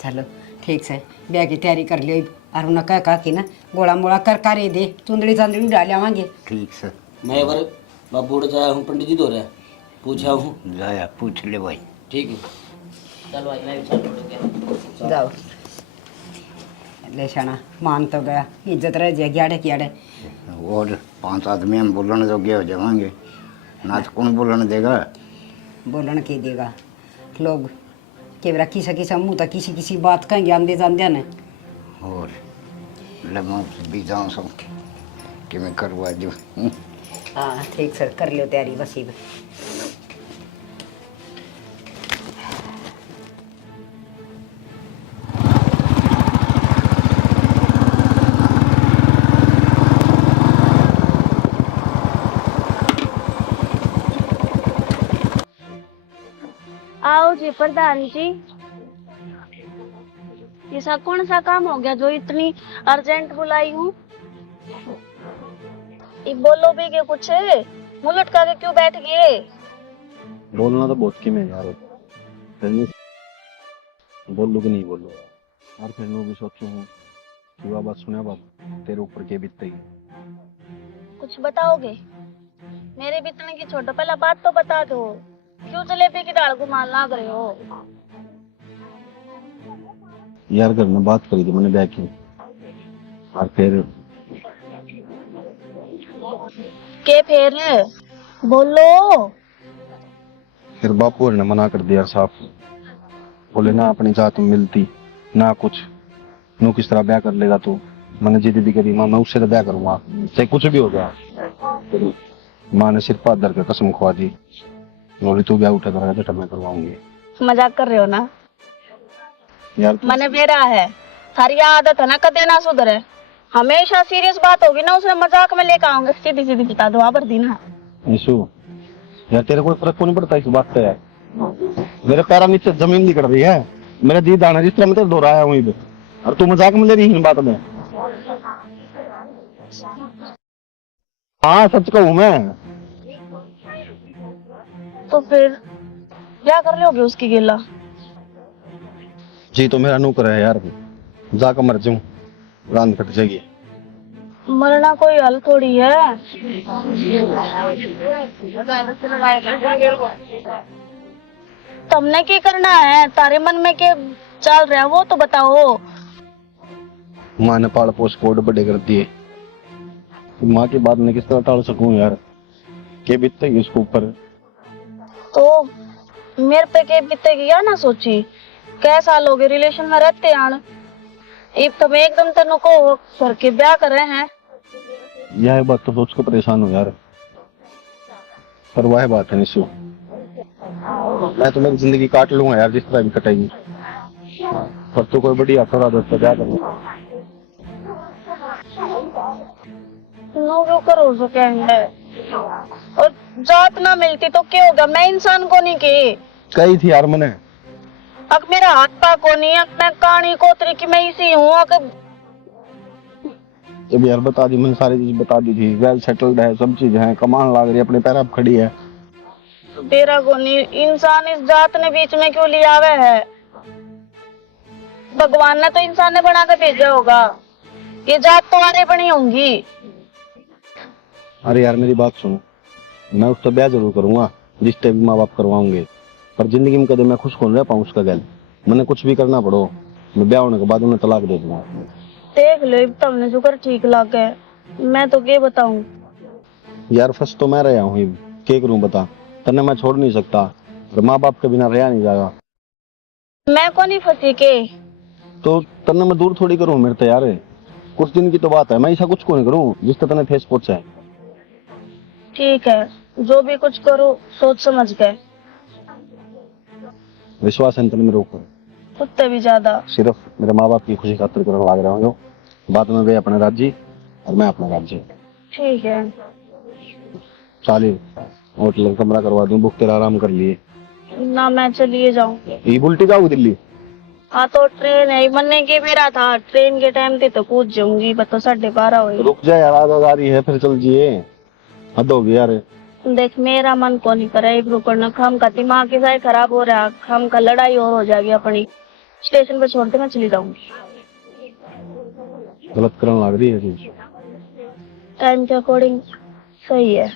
चलो ठीक से ब्याह की तैयारी कर लियो, और उन्हें कह कि ना गोला मोड़ा कर करे दे, चुंदड़ी चांदड़ी डाल आवांगे। ठीक से मैं एक बार बाबू उड़ जाया हूँ, पंडित जी दो रहे पूछा हूँ। जाया पूछ ले भाई। ठीक है चलो भाई मैं भी चल पड़ूंगा। जाओ ले शाना मान तो गया, इज्जत रह जाएगी आड़े की आड़े। और 5 आदमी हम बोलने जोगे हो जाएंगे ना, तो कौन बोलने देगा। बोलन के देगा लोग के बरा किसी किसी मुँह तक किसी किसी बात कहेंगे आंदे जान ने। और लम्बा भी जाऊँ सब कि मैं करवा जो। हाँ ठीक से कर लियो तैयारी बस ही। आओ जी प्रधान जी, ये सा कौन सा काम हो गया जो इतनी अर्जेंट बुलाई हूँ। बोलो भी के कुछ, मुंह लटका के क्यों बैठ गए। बोलना तो बहुत किम है यार, बोलू कि नहीं बोलू यार। फिर मैं भी सोचू हूँ कि वह बात सुने बाप तेरे ऊपर के बीतती। कुछ बताओगे, मेरे बीतने की छोड़ो, पहला बात तो बता दो, क्यों जलेबी की दाल को मान लाग रहे हो। यार घर में बात करी थी मैंने ब्याह की, और फिर के फिर बोलो। फिर बापू ने मना कर दिया साफ, बोले ना अपनी जात में मिलती ना कुछ, नू किस तरह ब्याह कर लेगा तू। मैंने जिद भी करी, माँ मैं उससे तो ब्याह करूंगा चाहे कुछ भी हो गया। फिर माँ ने सिर पात धर कर कसम खवा दी, बोली तू ब्याह उठा करेगा तो मैं करवाऊंगी। मजाक कर रहे हो ना यार मैंने बेरा है, थारी आदत है ना कदे ना सुधरे, हमेशा सीरियस बात होगी ना उसने मजाक में लेकर आऊंगे। सीधी सीधी बता दो आबर दी ना। निशु यार तेरे को फर्क क्यों नहीं पड़ता इस बात पे यार? मेरे पैरों नीचे जमीन निकल रही है, मेरा जी दाना जिस तरह मैं तेरे दोहराया हूँ इधर, और तू मजाक में ले रही है इन बात में। हाँ सच कहूँ मैं। तो फिर क्या कर लोगे उसकी गिला? जी तो मेरा नौकर है यार, जाकर मर जाऊं, रात कट जाएगी। मरना कोई हल थोड़ी है। तुमने क्या करना है? तारे मन में क्या चल रहा है वो तो बताओ। माँ ने पाल पोस कोड बड़े कर दिए, माँ की बात मैं किस तरह टाल सकूं यार? के बीतेगी उसके ऊपर? तो मेरे पे के बीतेगी या ना सोची? कै साल हो गए रिलेशन में रहते आन, एक तुम एकदम तेनों को करके ब्याह कर रहे हैं। यह बात तो सोच कर परेशान हूँ यार, पर वह बात है निशु, मैं तो मेरी जिंदगी काट लूंगा यार जिस तरह भी कटेगी, पर तू कोई बड़ी अफरा दोस्त से ब्याह कर। क्यों करो सकेंगे? और जात ना मिलती तो क्या होगा? मैं इंसान को नहीं की कही थी यार मैंने, अब मेरा हाथ पा को नहीं, अब मैं कहानी कोतरी की मैं इसी हूँ। जब यार बता दी मैंने, सारी चीज बता दी थी, वेल सेटल्ड है, सब चीज है, कमान लाग रही है, अपने पैर अब खड़ी है। तेरा को नहीं, इंसान इस जात ने बीच में क्यों लिया हुआ है? भगवान ने तो इंसान ने बना कर भेजा होगा, ये जात तुम्हारे बनी होंगी। अरे यार मेरी बात सुनो, मैं उससे ब्याह जरूर करूंगा जिससे भी माँ बाप करवाऊंगे, पर जिंदगी में कदे मैं खुश कौन रह पाऊँ उसका गैल। मैंने कुछ भी करना पड़ो, मैं ब्याह होने के बाद उन्हें तलाक दे दूंगा। देख लो तुमने जो कर ठीक लग है, मैं तो क्या बताऊं यार फंस तो मैं रहा हूँ, क्या करूँ बता? तन्ने मैं छोड़ नहीं सकता, और माँ बाप के बिना रहा नहीं जाएगा। मैं को नहीं फंसी के, तो तन्ने मैं दूर थोड़ी करूँ मेरे तैयार है, कुछ दिन की तो बात है, मैं ऐसा कुछ को नहीं करूँ जिससे तन्ने ठेस पहुंचा है। ठीक है जो भी कुछ करो सोच समझ के। विश्वास है तन्ने मेरे ऊपर? कुत्ते भी ज्यादा। सिर्फ मेरे माँ बाप की खुशी खातिर करने लग रहा हूँ, बाद में वे अपने राज्य और मैं अपना राज्य। ठीक है चालीस होटल कमरा करवा दूं, बुक तेरा आराम कर लिए ना, मैं चलिए जाऊं। ये उल्टी जाऊँ दिल्ली? हाँ तो ट्रेन है, बनने के मेरा था, ट्रेन के टाइम पे तो कूद जाऊंगी, बता 12:30 हुई। रुक जा यार, आधा जा रही है फिर चल जिए, हद होगी यार। देख मेरा मन को नहीं करे एक रुकना, खम का दिमाग के साथ खराब हो रहा, खम का लड़ाई और हो जाएगी अपनी। स्टेशन पे छोड़ के मैं चली जाऊंगी। गलत करने लग रही है चीज, टाइम के अकॉर्डिंग सही है।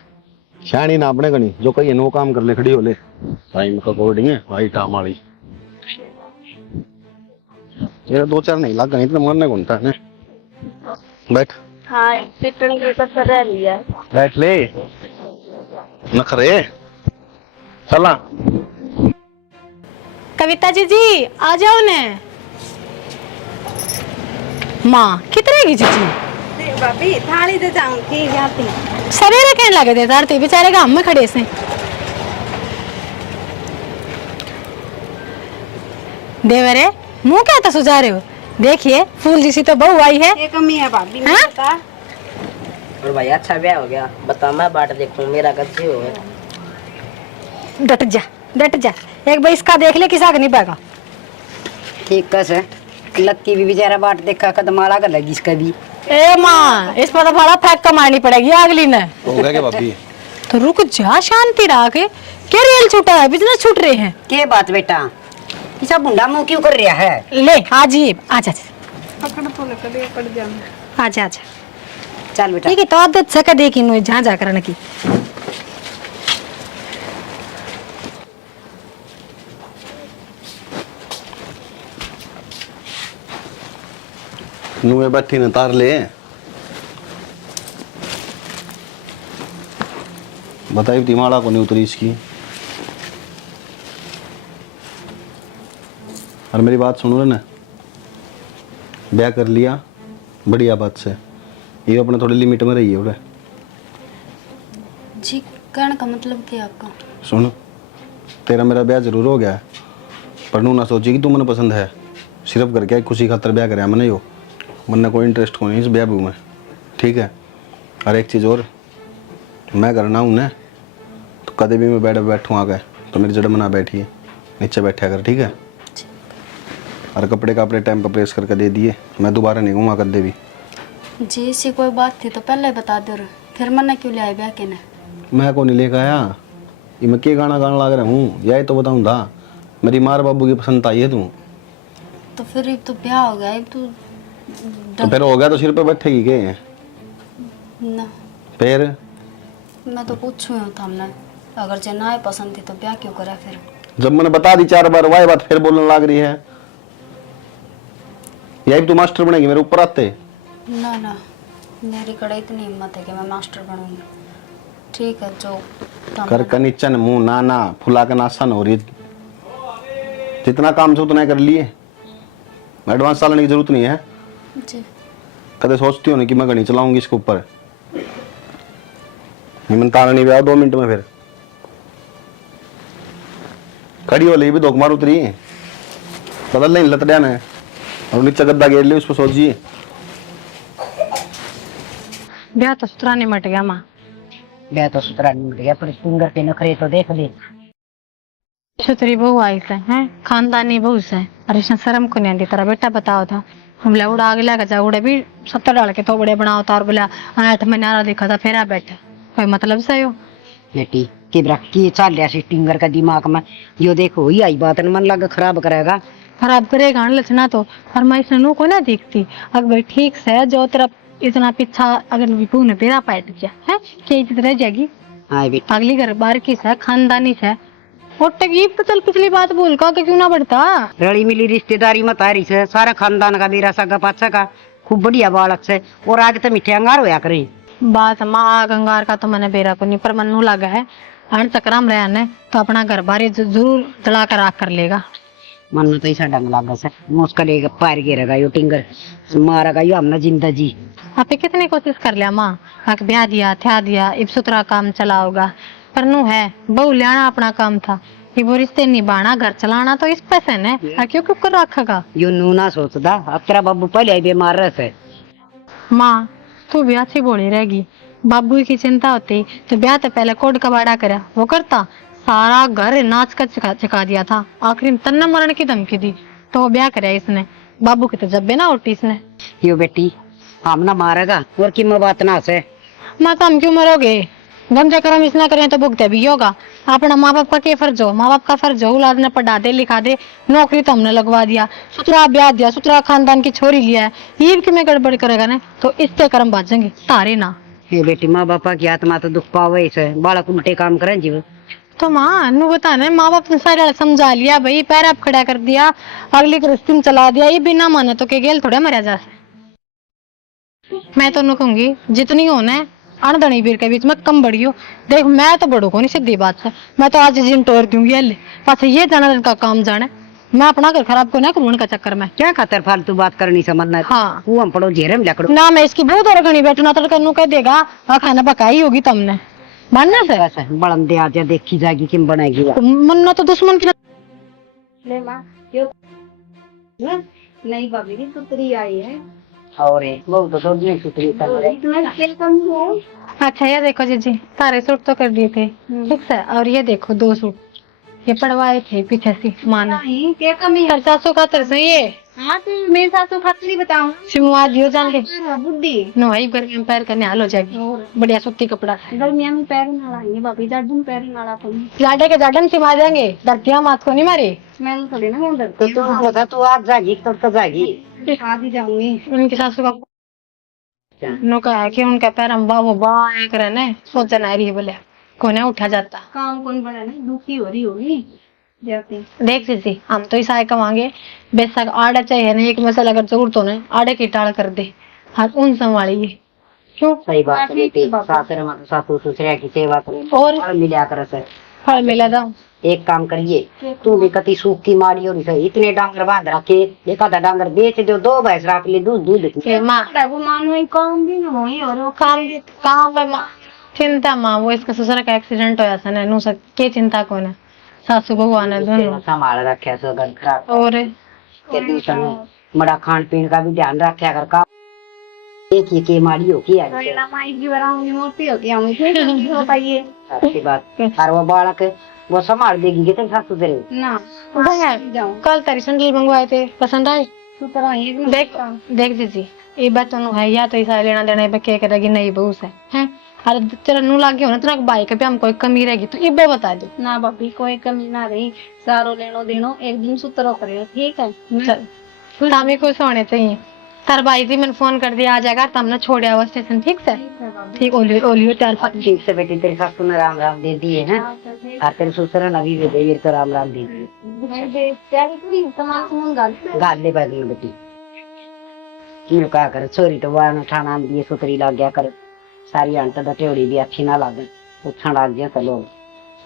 शानी ना अपने गणी जो कही नो काम कर ले, खड़ी हो ले, टाइम का अकॉर्डिंग है भाई टाम वाली। ये 2-4 नहीं लग गई तो मरने कौन था ने। बैठ। हाँ पिटने की कसर रह लिया। बैठ ले नखरे चला। कविता जी आ जाओ ने। माँ कितने की जीजी? भाभी थाली दे जाऊं की जाती सवेरे कहने लगे थे तारती बेचारे गांव में खड़े से। देवरे मुंह क्या तो सुझा रहे हो? देखिए फूल जैसी तो बहू आई है। ये कमी है भाभी हाँ? बता। और भाई अच्छा ब्याह हो गया, बता मैं बाट देखूं मेरा कच्चे हो गया। डट जा एक बार इसका देख ले, किसा का नहीं पाएगा। ठीक कस है, लक्की भी बेचारा बाट देखा कदमाला कर लगी इसका भी। ए माँ इस पर तो बड़ा फेंक कमानी पड़ेगी अगली ने। हो गया क्या भाभी? तो रुक जा शांति रख, क्या रेल छूटा है, बिजनेस छूट रहे हैं। के बात बेटा, इसा बुंडा मुंह क्यों कर रहा है? ले आजी आजा पकड़ तो लकड़ी पड़ जाना। आजा आजा चल बेटा। ठीक है तो आदत सका देखी नु जहाँ जा करने की। नुए बैठी ने तार ले, बताई दिमाड़ा को नहीं उतरी इसकी। और मेरी बात सुनो ना, ब्याह कर लिया बढ़िया बात से, ये अपने थोड़ी लिमिट में रही है। जी कहने का मतलब क्या आपका? सुन तेरा मेरा ब्याह जरूर हो गया है, पर नू ना सोची कि तू मैंने पसंद है, सिर्फ करके खुशी खातर ब्याह कराया मैंने, यो मन कोई इंटरेस्ट को नहीं इस ब्याह में, ठीक है? और एक चीज़ और, मैं करना हूँ ना तो कभी भी मैं बैठूँ आगे तो मेरी जड़ में ना बैठिए, नीचे बैठा कर, ठीक है? और कपड़े का अपने टाइम पर प्रेस करके दे दिए, मैं दोबारा नहीं घूमा कर दे भी। जी ऐसी कोई बात थी तो पहले बता दो, फिर मना क्यों ले आए ब्याह के ने? मैं को नहीं लेकर आया, ये मैं क्या गाना गाना लग रहा हूँ, यही तो बताऊँ था। मेरी मार बाबू की पसंद आई है तू, तो फिर अब तो ब्याह हो गया, अब तो फिर हो गया तो सिर पे बैठेगी के? ना फिर मैं तो पूछू था हमने, अगर जे ना पसंद थी तो ब्याह क्यों करा फिर? जब मैंने बता दी 4 बार, वही बात फिर बोलने लग रही है। यही तू मास्टर बनेगी मेरे ऊपर आते? ना ना, मेरी कड़े इतनी हिम्मत है कि मैं मास्टर बनूंगी। ठीक है, जो कर का नीचा मुंह ना ना फुला के नासन हो रही, जितना काम से उतना कर लिए, एडवांस डालने की जरूरत नहीं है। जी कदे सोचती हो ना कि मैं गणी चलाऊंगी इसके ऊपर? निमन ताल नहीं भी 2 मिनट में फिर खड़ी हो ली भी धोख मार उतरी, बदल नहीं लतड़िया ने, और नीचे गद्दा घेर ली, उस पर सोचिए। ब्याह तो सुतरा नहीं मट गया माँ। ब्याह तो सुतरा नहीं मिट गया, पर फिंगर के नखरे तो देख ले। सुतरी बहू आई से हैं, खानदानी बहू से, और इसने शर्म को नहीं आती। तेरा बेटा बताओ था, हम उड़ा आगे लेकर जा, उड़े भी 70 डाल के थोबड़े बनाओ था, और बोला 8 महीना देखा था फिर आ बैठा, कोई मतलब से हो? बेटी कि की चल रहा सी टिंगर का दिमाग में, यो देखो ही आई बात मन लग खराब करेगा। खराब करेगा लचना तो, और मैं इसने नु को ना दिखती। अगर भाई ठीक से जो तेरा इतना पीछा अगर विपू ने बेरा पैट दिया है, क्या इज्जत रह जाएगी? हाँ बेटी, अगली घर बार की से खानदानी से उठेगी तो चल पिछली बात बोल का क्यों ना बढ़ता। रली मिली रिश्तेदारी में तारी से सारा खानदान का मेरा सगा पाचा का खूब बढ़िया बालक से, और आगे तो मीठे अंगार होया करे। बात माँ गंगार का तो मैंने बेरा को नहीं, पर मनु लगा है अन चक्राम रहा ने तो अपना घर बार जरूर जला कर आग कर लेगा। मन तो ऐसा डंग लगा से मुस्कल एक पार गिरेगा यो टिंगर, मारेगा यो हमने जिंदा जी। आपे कितनी कोशिश कर लिया माँ, आग ब्याह दिया थ्या दिया, इब सुतरा काम चला होगा, पर नु है बहु लियाना अपना काम था, ये वो रिश्ते निभाना घर चलाना तो इस पैसे ने क्यों क्यों कर रखेगा? यो नू ना सोचदा, अब तेरा बाबू पहले ही बीमार रहे। माँ तू भी अच्छी बोली रहेगी, बाबू की चिंता होती तो ब्याह तो पहले कोड कबाड़ा करा, वो करता सारा घर नाच कर चका दिया था, आखिरी में तन्ना मरण की धमकी दी तो वो ब्याह कराया इसने। बाबू की तो जब्बे ना उठी इसने। यो बेटी हम ना मारेगा और की बात ना से। माँ तो हम क्यों मरोगे, गंजा कर्म इसना करें तो भुगते भी होगा। अपना माँ बाप का क्या फर्ज हो, माँ बाप का फर्ज हो औलाद ने पढ़ा दे लिखा दे, नौकरी तो हमने लगवा दिया, सुतरा ब्याह दिया, सुतरा खानदान की छोरी लिया है, ये कि मैं गड़बड़ करेगा ना तो इससे कर्म बाजेंगे तारे ना। ये बेटी माँ बापा की आत्मा तो दुख पावे इसे, बालक उल्टे काम करें जीव। तो माँ नु बताना, माँ बाप ने सारा समझा लिया भाई, पैर आप खड़ा कर दिया, अगली गृहस्थी में चला दिया, ये बिना माने तो के गेल थोड़े मरा जा। मैं तो नु कहूंगी जितनी हो ना अनदनी बीर के बीच में कम बड़ी हो। देख मैं तो बड़ू को नहीं, सीधी बात है, मैं तो आज जिन टोर दूंगी हल पास ये जाना का काम जाने, मैं अपना घर खराब को ना करूँ का चक्कर में। क्या खातर फालतू बात करनी समझना? हाँ वो हम पड़ो जेरे में लकड़ो ना, मैं इसकी बहुत और घनी बैठना तड़का नु कह देगा खाना पकाई होगी तुमने बनना से वैसे बड़न दे आज देखी जाएगी किम बनाएगी। मन्ना तो दुश्मन की ले माँ यो नहीं भाभी की सुतरी आई है, और बहुत तो दूर नहीं सुतरी कर रहे। तुम्हें तेल कम है। अच्छा ये देखो जीजी सारे सूट तो कर दिए थे ठीक है, और ये देखो 2 सूट ये पड़वाए थे पीछे से माँ ने, नहीं क्या कमी है? 700 का तरस है ये। हाँ तो मेरे सासू खाती बताऊँ सिमुआ दियो जान ले बुद्धि नो भाई गर्मी में पैर करने हाल हो जाएगी, बढ़िया सूती कपड़ा है। गर्मिया में पैर नाड़ाएंगे भाभी, जाडू पैर नाड़ा तो जाडे के जाडन सिमा देंगे, धरतियां मात को नहीं मारी। मैं थोड़ी ना डर तो तू बता तू आज जागी तो जागी। आज ही जाऊंगी। उनकी सासू का नो कहा है कि उनका पैर हम बाबू बाया करे ने सोचा ना रही बोले कोने उठा जाता। काम कौन बड़ा ना दुखी हो रही होगी जाती। देख सीसी हम तो इस आय कमांगे, बेशक आड़े चाहिए ना एक मसाला अगर जरूरत हो ना आड़े की टाल कर दे, हाथ उन संभालिए क्यों। सही बात है बेटी, सासरे में सासू ससुर की सेवा करें और मिला कर से फल मिला जाओ। एक काम करिए तू भी कति सूख की मारी और इतने डांगर बांध रखे, एक आधा डांगर बेच दो, 2 भैंस रख ले दूध माँ मानो काम भी ना होई और वो काम पे चिंता माँ वो इसका ससुर का एक्सीडेंट होया था ना नु सब के चिंता कौन है, सासू भगवान है दोनों संभाल रखे सो घर खराब और बड़ा खान पीन का भी ध्यान रखा कर का एक ये के माड़ी हो की आई मेरा माई की बराबर मोटी हो गया मुझे बताइए आपकी बात। और वो बालक वो संभाल देगी कि तेरे सासू तेरे ना जाओ कल तेरी सैंडल मंगवाए थे, पसंद आए? सुतरा ही देख देख दीदी, ये बात तो है या तो ऐसा लेना देना पे क्या करेगी नहीं बहू से हैं। अरे तेरा नू लागे हो ना तेरा भाई के पे हम कोई कमी रहेगी तो ये बता दो ना भाभी कोई कमी ना रही, सारो लेनो देनो एक दिन सुतरो करे ठीक है। चल हमें खुश होने चाहिए। तार भाई थी मैंने फोन कर दिया आ जाएगा तब ना छोड़ आओ स्टेशन, ठीक से? ठीक ओलियो ओलियो चल ठीक से बेटी तेरे सासू ने राम राम दे दिए हैं और तेरे ससुर ने अभी भी दे तो राम राम दे दिए। गाल ले बैठी बेटी मैं क्या कर चोरी तो वाह ठाणा दिए सुतरी लग गया कर सारी अंत टेड़ी भी अच्छी ना लगे उछण लग गया चलो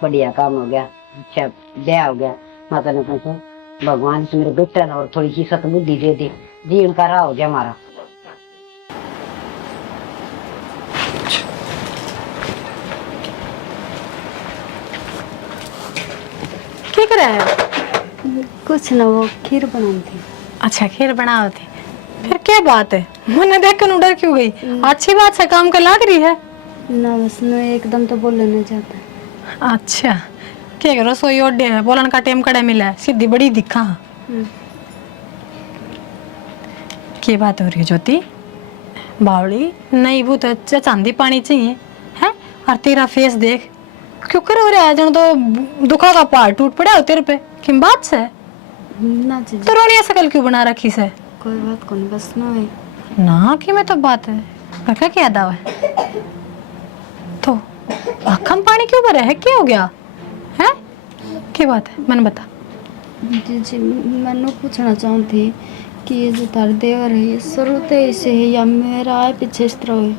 बढ़िया काम हो गया अच्छा ब्याह हो गया। माता ने पूछा भगवान से मेरे बेटे ने और थोड़ी सी सतबुद्धि दे दे जीवन का राह हो गया हमारा। क्या कर रहा है? कुछ ना वो खीर बनाई थी। अच्छा खीर बनाओ थे, फिर क्या बात है? मैंने देख कर डर क्यों गई? अच्छी बात से काम कर लग रही है ना बस मैं एकदम तो बोलना नहीं चाहता। अच्छा क्या करो सोई ओडे है बोलन का टाइम कड़ा मिला है सीधी बड़ी दिखा। क्या बात हो रही है ज्योति? बावड़ी नहीं वो तो चांदी पानी चाहिए है और तेरा फेस देख क्यों कर हो रहा है जन तो दुखा का पहाड़ टूट पड़ा हो तेरे पे किम बात से? ना जी तो रोनिया सकल क्यों बना रखी से? कोई बात कौन बस ना है ना कि मैं तो बात है काका क्या दावा है तो आँखों में पानी क्यों भरा है? क्या हो गया है? क्या बात है मैंने बता। जी जी मैंने पूछना चाहती कि ये जो तार देवर है ये शुरू से ऐसे है या मेरा है पीछे इस तरह है?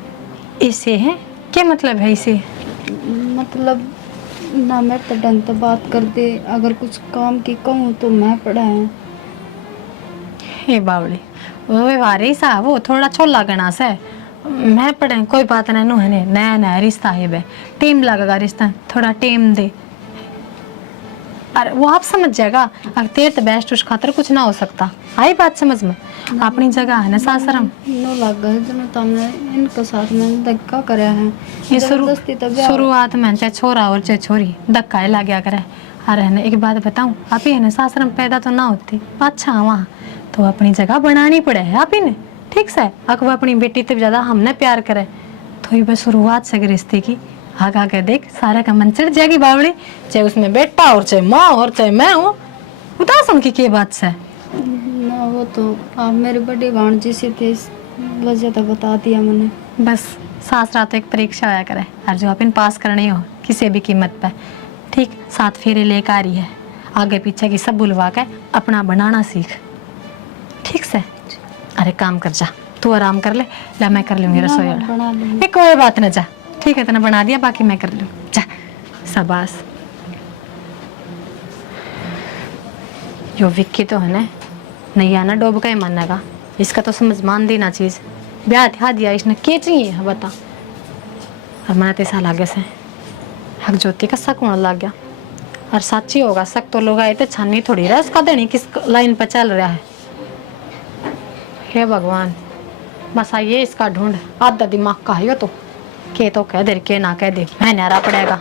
इसे है क्या मतलब है इसे? मतलब ना मेरे तो ढंग से बात कर दे अगर कुछ काम की कहूँ तो मैं पड़ा है। हे बावड़ी वो व्यवहार ही सा वो थोड़ा छोला गना से मैं पढ़े कोई बात नहीं नु है ने नया नया रिश्ता है बे टीम लगेगा रिश्ता थोड़ा टीम दे और वो आप समझ जाएगा। अगर तेरे तो बेस्ट उस खातर कुछ ना हो सकता आई बात समझ में अपनी जगह है ना सासरम नो लगा है जो तुमने इनके साथ में धक्का कराया है ये जबरदस्ती तो ब्याह शुरुआत में चाहे छोरा और चाहे छोरी धक्का ही लग गया करे। अरे है ना एक बात बताऊं आप ही है ना सासरम पैदा तो ना होती अच्छा वहाँ तो अपनी जगह बनानी पड़े है आप ही ने ठीक से अगर अपनी बेटी तब ज्यादा हमने प्यार करे तो ये बस शुरुआत से रिश्ते की आगे आगे देख सारा का मन चढ़ जाएगी बावड़ी चाहे उसमें बेटा और चाहे माँ और चाहे मैं हूँ बता सुन की क्या बात से ना वो तो आप मेरी बड़ी भांजी सी थे इस वजह तो बता दिया मैंने। बस सास रात एक परीक्षा होया करे और जो अपन पास करनी हो किसी भी कीमत पे ठीक 7 फेरे लेकर आ रही है आगे पीछे की सब बुलवा के अपना बनाना सीख ठीक से। अरे काम कर जा तू आराम कर ले मैं कर लूंगी रसोई बना लूंगी। कोई बात ना जा ठीक है तेने बना दिया बाकी मैं कर लूँ जा शाबाश। यो विक्की तो है ना नहीं आना डूब का ही मानेगा इसका तो समझ मान देना चीज ब्याह था दिया इसने क्या चाहिए है बता। और मैंने तेसा लागे से हक ज्योति का शक होने लग गया और सच्ची होगा शक तो लोग आए थे छानी थोड़ी रहा उसका देनी किस लाइन पर चल रहा है। हे भगवान बस आइए इसका ढूंढ आधा दिमाग का है तो के तो कह दे के ना कह दे मैं नारा पड़ेगा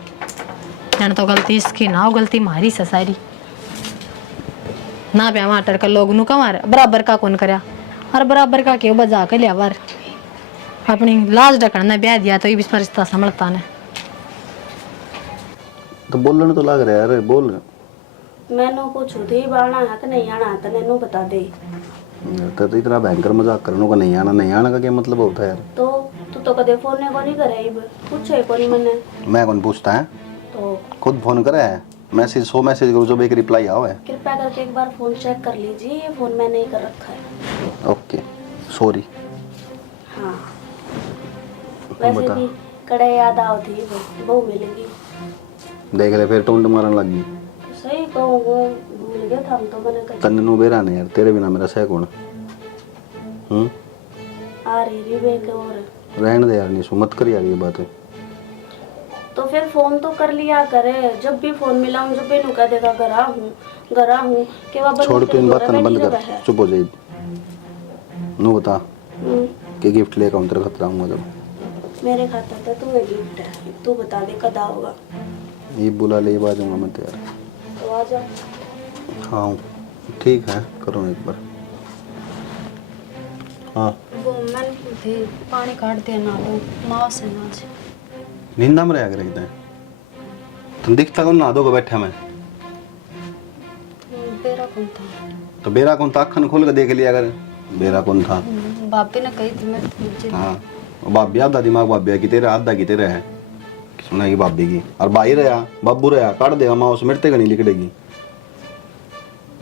जन तो गलती इसकी ना हो गलती मारी से सारी ना ब्याह माटर का लोग नु कमार बराबर का कौन करया और बराबर का क्यों बजा के लिया बार अपनी लाज ढकन ने ब्याह दिया तो ये भी रिश्ता संभलता ने तो बोलने तो लग रहा है यार बोल मैंने पूछू थी आना है कि नहीं आना है तो नैनू बता दे। तो इतना भयंकर मजाक करने को नहीं आना का क्या मतलब होता है यार? तो तू तो कदे फोन ने को नहीं करे इब पूछे को नहीं मैंने मैं कौन पूछता है तो खुद फोन करे है मैसेज 100 मैसेज करो जब एक रिप्लाई आओ है। कृपया करके एक बार फोन चेक कर लीजिए ये फोन मैंने ही कर रखा है। Okay sorry. हाँ वैसे भी कड़े याद आओ थी वो मिलेगी देख ले फिर टोंड मारने लग गई। सही कहूँ भूल गया था हम तो मैंने कहा तन्ने नु बेरा नहीं यार तेरे बिना मेरा सह कौन आ रही बेक और रहने दे यार नहीं मत कर यार ये बात है। तो फिर फोन तो कर लिया करे जब भी फोन मिला हूँ जब भी नु कह देगा गरा हूँ कि वह छोड़ तू इन बातों बंद कर चुप हो जाए। नु बता के गिफ्ट लेकर आऊं तेरे खतरा हूँ जब मेरे खाता था तुम्हें गिफ्ट है, तू बता दे कदा होगा। ये बुला ले बाजूंगा मैं तो यार। तो आ जाओ। हाँ ठीक है, करो एक बार। हाँ वो मैंने पूछे पानी काट दिया ना लो माँ से ना से नींदा में रहा कर एकदम तुम दिखता कौन ना दो को बैठा मैं बेरा कौन था। तो बेरा कौन था, अखन खोल के देख लिया अगर बेरा कौन था। बापी ने कही थी मैं मुझे हाँ वो बाबी आधा दिमाग बाबी की तेरा आधा की तेरा है सुना की बाबी की और भाई रहा बाबू रहा काट देगा माँ उस मिटते का नहीं लिखड़ेगी।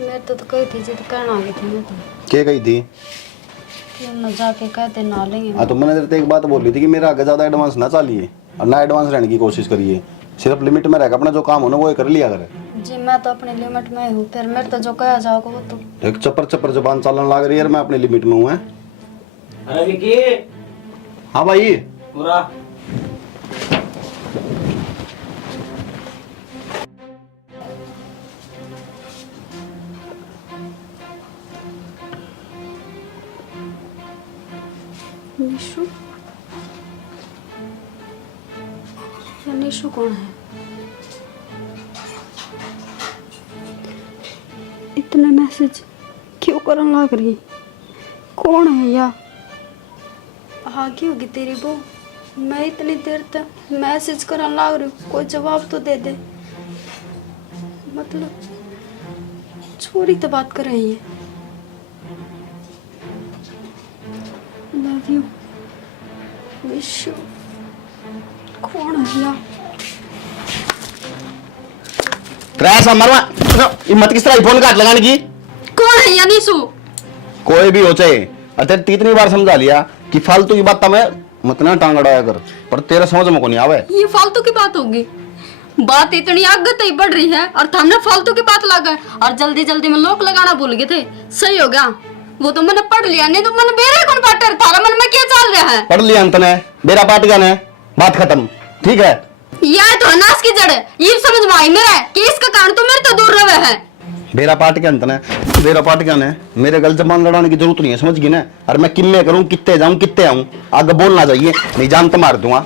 मैं तो कही थी जिद कहना आ गई थी मैं तो क्या कही थी? कि हम न जाके कहते ना लेंगे। हाँ तो मैंने तेरे एक बात बोल रही थी कि मेरा आगे ज्यादा एडवांस ना चाहिए और ना एडवांस रहने की कोशिश करिए, सिर्फ लिमिट में रहकर अपना जो काम हो ना वो कर लिया करे। जी मैं तो अपनी लिमिट में हूँ, फिर मेरे तो जो कहा जाओगे वो तो एक चप्पर चप्पर जबान चलन लग रही है, मैं अपनी लिमिट में हूँ। अरे विकी हाँ भाई पूरा निशु या निशु कौन है? इतने मैसेज क्यों करने लग रही? कौन है या आगे होगी तेरी बहू? मैं इतनी देर तक मैसेज करने लग रही हूँ, कोई जवाब तो दे दे। मतलब छोरी तो बात कर रही है। Love you wish you. कौन है या? क्रैश मरवा हिम्मत किस तरह फोन काट लगाने की? कौन है या निशु? कोई भी हो चाहे, अरे कितनी बार समझा लिया कि फालतू की बात मैं मत ना टांग अड़ाया कर, पर तेरे समझ में को नहीं आवे। ये फालतू की बात होगी? बात इतनी आगे तक बढ़ रही है और हमने फालतू की बात लगा और जल्दी जल्दी में लोग लगाना भूल गए थे। सही हो गया, वो तो मैंने पढ़ लिया, नहीं तो मैंने बेरे कौन पाटर थारा मन में क्या चल रहा है? पढ़ लिया अंत ने बेरा पाट गया ने, बात खत्म। ठीक है यह तो नाश की जड़ है, ये समझ में आई मेरे कि इसका कारण तो मेरे तो दूर रहे है। बेरा पाट के अंत ने बेरा पाट गया ने, मेरे गल जबान लड़ाने की जरूरत नहीं है, समझ गई ना? और मैं किम्मे करूं, कितने जाऊं, कितने आऊं, आगे बोलना चाहिए, नहीं जान तो मार दूंगा।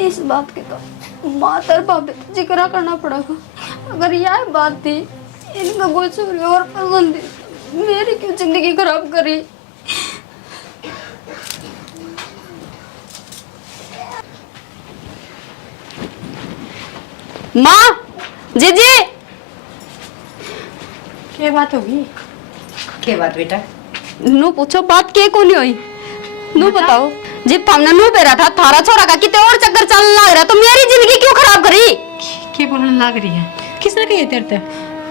इस बात के तो माता और बाप जिक्र करना पड़ेगा। अगर यह बात थी इनका कोई चोरी और पसंद थी, मेरी क्यों जिंदगी खराब करी? माँ जीजी क्या बात होगी? क्या बात बेटा? नू पूछो बात के को नहीं हुई? नू बताओ जिब हमने नू पेरा था थारा छोरा का कितने और चक्कर चलने लग रहा तो मेरी जिंदगी क्यों खराब करी? क्या बोलने लग रही है? किसने कही तेरे ते?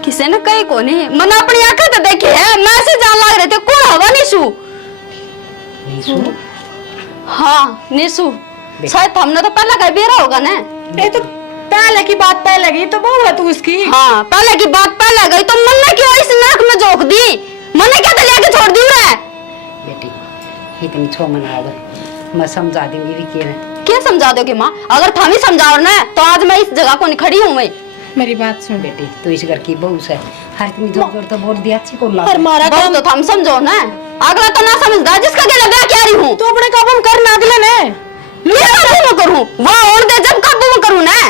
किसी ने कही को नहीं, मैंने अपनी आंखें तो देखी है, मैं से जान लग रहे थे। कौन होगा निशु? निशु? हाँ निशु, शायद हमने तो पहले कहीं बेरा होगा ना। ये तो पहले की बात पहले गई तो बहू है तू उसकी। हाँ पहले की बात पहले गई तो मन ने क्यों इस नरक में झोंक दी? मन ने क्या लेके छोड़ दी रे? बेटी इतनी छो मना आवे, मैं समझा दूंगी भी क्या है। क्या समझा दोगे माँ? अगर थाम ही समझाओ ना तो आज मैं इस जगह को नहीं खड़ी हूँ। मैं मेरी बात सुन बेटी, तू इस घर की बहू से हर इतनी जोर जोर तो बोल दिया अच्छी को ला। और मारा बस काम तो थाम समझो ना, अगला तो ना समझदा जिसका गला ब्याह क्या रही हूँ। तू अपने काबू में कर ना अगले ने। मैं काबू में करूँ वो और दे, जब काबू में करूँ ना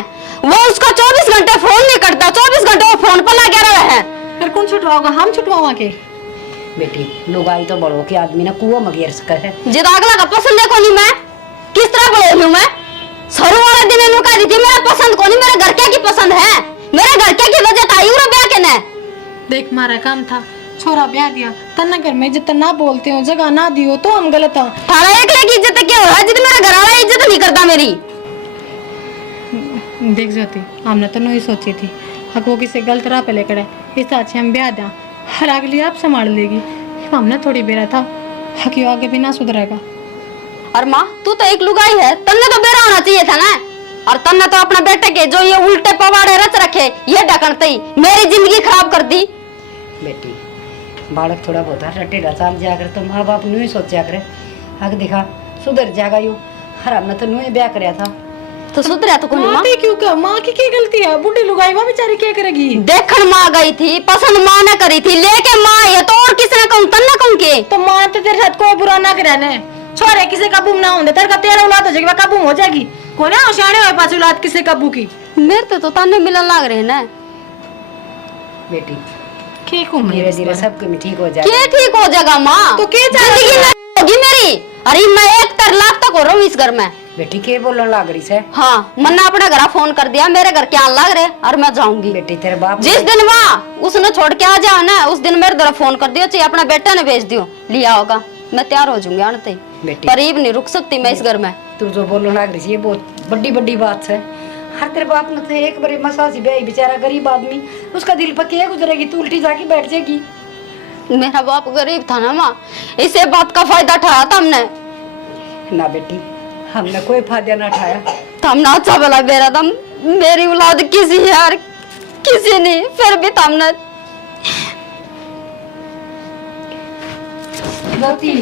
वो उसका 24 घंटे फोन नहीं करता, 24 घंटे वो फोन पर लगा रहा है। फिर कौन छुटवाओगा? हम छुटवावा के? बेटी लुगाई तो बड़ो के आदमी ना कुआं में गिर सके है। जिद अगला का पसंद देखो नहीं, मैं किस तरह बोल रही हूँ? मैं सरू वाले दिन इन्हों कह दी थी मेरा पसंद को नहीं, मेरे घर क्या की पसंद है, मेरे घर क्या की वजह आई उरा ब्याह के ने। देख मारा काम था, छोरा ब्याह दिया, तन्ना घर में जितना ना बोलते हो, जगह ना दियो तो हम गलत हैं। थारा एक की इज्जत क्या हो रहा है जिद मेरा घर वाला इज्जत नहीं करता मेरी? देख जाती हमने तो नहीं सोची थी अगर वो किसी गलत राह पे लेकर इस अच्छे हम ब्याह दें, हर अगली आप संभाल लेगी। हमने थोड़ी बेरा था हकी आगे भी ना सुधरेगा। और माँ तू तो एक लुगाई है, तन्ने तो बेरा होना चाहिए था ना। और तन्ने तो अपना बेटे के जो ये उल्टे पवाड़े रच रखे ये ढकनते ही मेरी जिंदगी खराब कर दी। बेटी बालक थोड़ा बहुत रटेड़ा चाल जाया करे तो माँ बाप नहीं सोचा करे आगे देखा सुधर जाएगा यू। हर हमने तो नहीं ब्याह कराया था, तो सुधरा तो कोनी माँ माँ क्यों क्या माँ की क्या गलती है? बुढ़ी लुगाई माँ बेचारी क्या करेगी? देखन माँ गई थी, पसंद माँ ने करी थी, लेके माँ ये तो और किसने कहूँ तन ना कहूँ के तो माँ तो तेरे साथ कोई बुरा ना करे ने छोरे किसी काबू में ना होंगे तेरे का तेरा औलाद हो जाएगी वह काबू में हो जाएगी कोई ना होशियारे हो पास औलाद किसी काबू की मेरे तो ताने मिलन लग रहे ना बेटी ठीक हूँ मैं धीरे धीरे सब कुछ ठीक हो जाए। क्या ठीक हो जाएगा माँ? तो क्या जिंदगी में होगी मेरी? अरे मैं 1 लाख तक हो रहा हूँ इस घर में। बेटी के बोलने लग रही से? हाँ मन्ना अपने घर फोन कर दिया मेरे घर क्या लग रहे और मैं जाऊंगी। बेटी तेरे बाप जिस दिन वहाँ उसने छोड़ के आ जाओ ना उस दिन मेरे तरफ फोन कर दियो चाहे अपना बेटा ने भेज दियो लिया होगा मैं तैयार हो जाऊंगी आने बेटी करीब नहीं रुक सकती मैं इस घर में। तू जो बोलने लग रही है बहुत बड़ी बड़ी बात है। हर तेरे बाप ने तो एक बारी मसाज ब्याही बेचारा गरीब आदमी उसका दिल पर क्या गुजरेगी तू उल्टी जाके बैठ जाएगी। मेरा बाप गरीब था ना माँ इसे बात का फायदा उठाया था हमने। ना बेटी हमने कोई फायदा ना उठाया। हमने अच्छा भला मेरा दम मेरी औलाद किसी है और किसी नहीं फिर भी हमने बेटी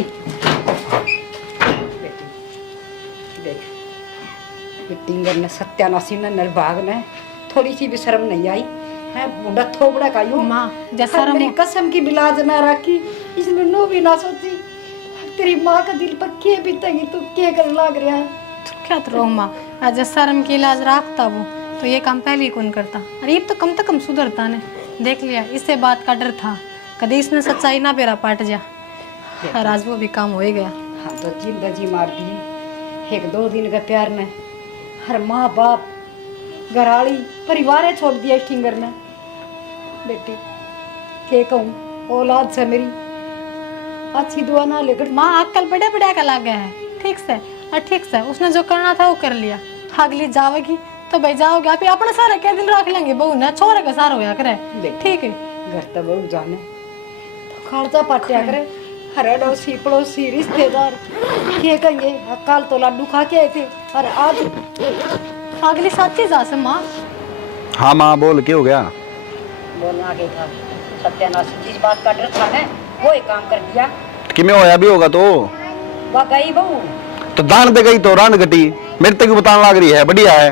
देख टिंगर ने सत्यानाशी ने निर्भाग ने थोड़ी सी भी शर्म नहीं आई है बूढ़ा थोबड़ा का यूं माँ जैसा मेरी कसम की बिलाज ना रखी इसने नो भी ना सोची तेरी माँ का दिल पर क्या बीतेगी तू क्या कर लाग रहा है। क्या तो माँ आज शर्म की इलाज रखता वो तो ये काम पहले ही कौन करता अरे ये तो कम से कम सुधरता ने देख लिया इससे बात का डर था कभी इसने सच्चाई ना बेरा पाट जा और आज वो भी काम हो ही गया। हम तो जिंदगी मार दिए 1-2 दिन का प्यार में हर माँ बाप घराड़ी परिवार है छोड़ दिया टिंगर ने। बेटी क्या कहूँ औलाद से मेरी अच्छी दुआ ना लेकर माँ आजकल बड़े बड़े का लग गया है ठीक से और ठीक से उसने जो करना था वो कर लिया अगली जाओगी तो भाई जाओगे आप अपने सारे क्या दिन रख लेंगे बहू ना छोरे का सारा होया करे ठीक है घर तक बहू जाने तो खर्चा पाटिया करे हर अड़ोसी पड़ोसी रिश्तेदार क्या कहेंगे कल तो लड्डू खा के आए थे और आज अगली साथी जा से माँ। हाँ माँ बोल क्या हो गया? बोलना के था सत्यानाश जिस बात का डर था ना वो ही काम कर दिया कि मैं होया भी होगा तो वह गई बहू तो दान दे गई तो रान घटी मेरे तक बताने लग रही है बढ़िया है।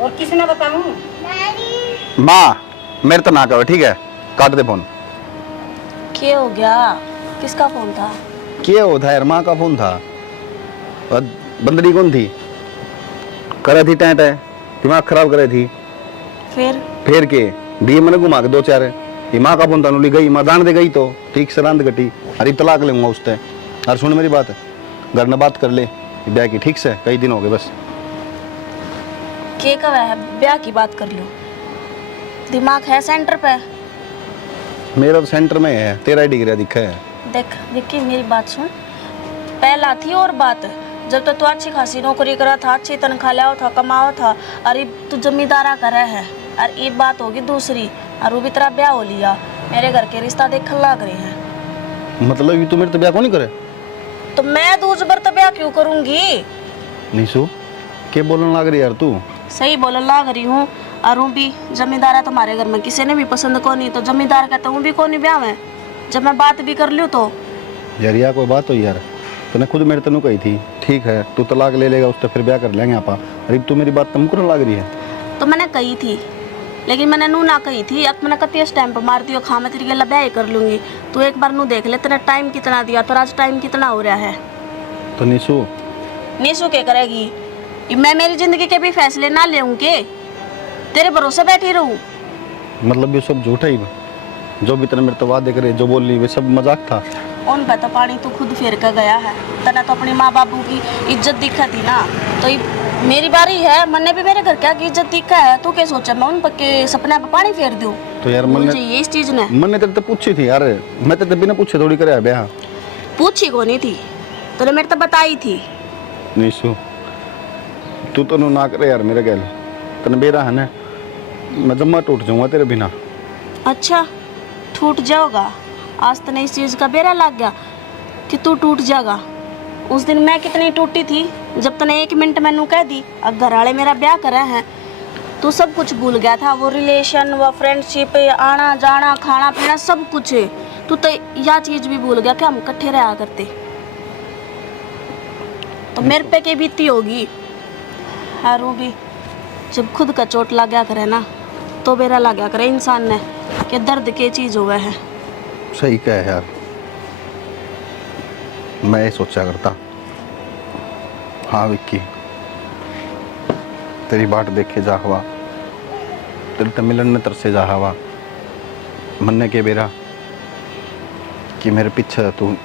और किसने बताऊं माँ मेरे तो ना करो ठीक है काट दे फोन। क्या हो गया किसका फोन था? क्या होता है यार माँ का फोन था और बंदरी कौन थी करे थी टेंट है दिमाग खराब करे थी फिर के दिए मैंने घुमा के 2-4 ये माँ का फोन था नुली गई माँ दान दे गई तो ठीक से रांध घटी अरे तलाक लूंगा उससे। और सुन मेरी बात घर में बात कर ले ब्याह की ठीक से कई दिन हो गए बस के कब है ब्याह की बात कर लो दिमाग है सेंटर पे। मेरा तो सेंटर में है तेरा ही डिग्री दिखा है। देख विक्की मेरी बात सुन पहला थी और बात जब तक तू अच्छी खासी नौकरी करा था अच्छी तनख्वाह लिया था कमावा था अरे तू जमींदारा करे है और ये बात होगी दूसरी और वो भी तेरा ब्याह हो लिया मेरे घर के रिश्ता देखने लग रहे हैं। मतलब ये तू मेरे तो ब्याह को नहीं करे तो मैं दूज बर तो ब्याह क्यों करूंगी? निशु क्या बोलने लग रही यार तू? सही बोलने लग रही हूँ और हूँ भी जमींदार है तुम्हारे घर में किसी ने भी पसंद को नहीं तो जमींदार कहता हूँ भी कौन ब्याह में जब मैं बात भी कर लूँ तो यार या कोई बात हो यार तूने खुद मेरे तनु कही थी ठीक है तू तलाक ले लेगा उससे फिर ब्याह कर लेंगे आप अरे तू मेरी बात तम करने लग रही है। तो मैंने कही थी लेकिन मैंने नू ना कही थी अब मैंने कती स्टैम्प मार दियो खा मैं तेरी गला ब्याह कर लूंगी तू एक बार नू देख ले तेरा टाइम कितना दिया तो आज टाइम कितना हो रहा है। तो निशु निशु क्या करेगी मैं मेरी जिंदगी के भी फैसले ना लेऊंगी तेरे भरोसे बैठी रहूं? मतलब ये सब झूठा ही जो भी तेरे मेरे तो वादे करे जो बोल ली वे सब मजाक था। उन पे तो पानी तू खुद फेर कर गया है तना तो अपने माँ बापू की इज्जत दिखा थी ना तो मेरी बारी है मैंने भी मेरे घर क्या की इज्जत दिखा है तू क्या सोचा मैं उन के सपने पे पानी फेर दूं? तो यार मुझे ये इस चीज ने मैंने तेरे तो पूछी थी यार मैं तेरे बिना पूछे थोड़ी करे ब्याह पूछी को नहीं थी तूने मेरे तो बताई थी। निशु तू तो ना करे यार मेरे गैल तने बेरा है ना मैं जम्मा टूट जाऊंगा तेरे बिना। अच्छा टूट जाओगा आज तने इस चीज का बेरा लग गया कि तू टूट जाएगा। उस दिन मैं कितनी टूटी थी जब तने 1 मिनट मैनू कह दी अब घर वाले मेरा ब्याह करे हैं तू सब कुछ भूल गया था वो रिलेशन वो फ्रेंडशिप आना जाना खाना पीना सब कुछ तू तो यह चीज भी भूल गया कि हम इकट्ठे रहा करते तो मेरे पे क्या बीती होगी। हारू भी जब खुद का चोट लग गया करे ना तो बेरा लग गया करे इंसान ने कि दर्द के चीज हुआ है। सही कहे यार, मैं ये सोचा करता। हाँ विक्की, तेरी बाट देखे जा हवा, तेरे तो मिलन में तरसे जा हवा, मन्ने के बेरा कि मेरे पीछे तू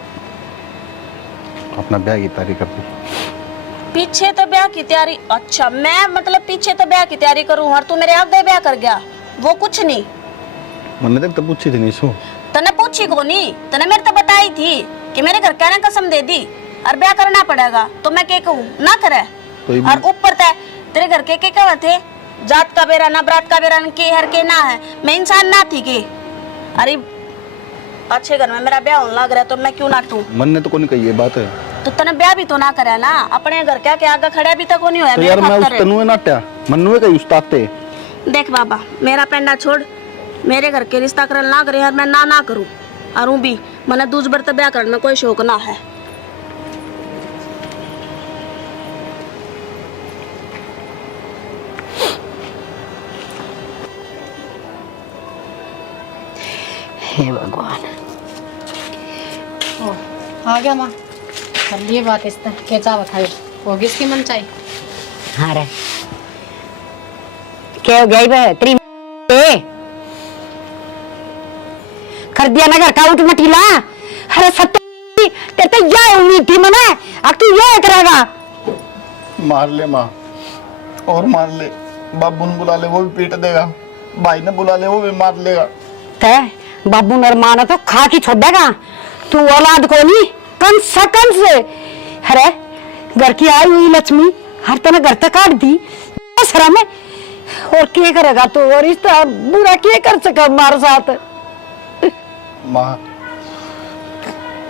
अपना ब्याह की तैयारी कर दी। पीछे तो ब्याह की तैयारी? अच्छा, मैं मतलब पीछे तो ब्याह की तैयारी करूं और तू मेरे आगे ब्याह कर गया? वो कुछ नहीं। मैंने तक तो पूछी थी नीसू। तने पूछी को नहीं, तने मेरे तो बताई थी कि मेरे घर कहने कसम दे दी और ब्याह करना पड़ेगा, तो मैं क्या कहूँ ना करे। और ऊपर तेरे घर के क्या थे, जात का बेरा ना बरात का बेरा के हर के ना है, मैं इंसान ना थी के। अरे अच्छे घर में मेरा ब्याह होने लग रहा है तो मैं क्यों नाटूं? मन ने तो कोई कही ये बात है, तो तने ब्याह भी तो ना करे ना, अपने घर क्या के आगे खड़े भी तक नहीं होया। तो यार मैं उस तनुए नाट्या मन्नुए कही उस्ताते। देख बाबा, मेरा पेंडा छोड़, मेरे घर के रिश्ता करल ना करे, मैं ना करूं। और भी मने दूज बर ब्याह करने कोई शौक ना है। हे भगवान। ओ, आ गया माँ, कर लिए बात इसने क्या चावा खाई होगी इसकी मन चाहिए। हाँ रे, क्या हो गई बे तेरी कर दिया ना घर का उठ मटीला। अरे सत्य तेरे तो यह उम्मीद थी मने, अब तू यह करेगा। मार ले माँ, और मार ले, बाबू ने बुला ले वो भी पीट देगा, भाई ने बुला ले वो भी मार लेगा। ते बाबू नरमाना तो खा के छोड़ देगा, तू औलाद को नहीं कम सकन से। अरे घर की आई हुई लक्ष्मी हर तना घर तक काट दी सरा में, और क्या करेगा तू, और इस तरह बुरा क्या कर सका हमारे साथ। माँ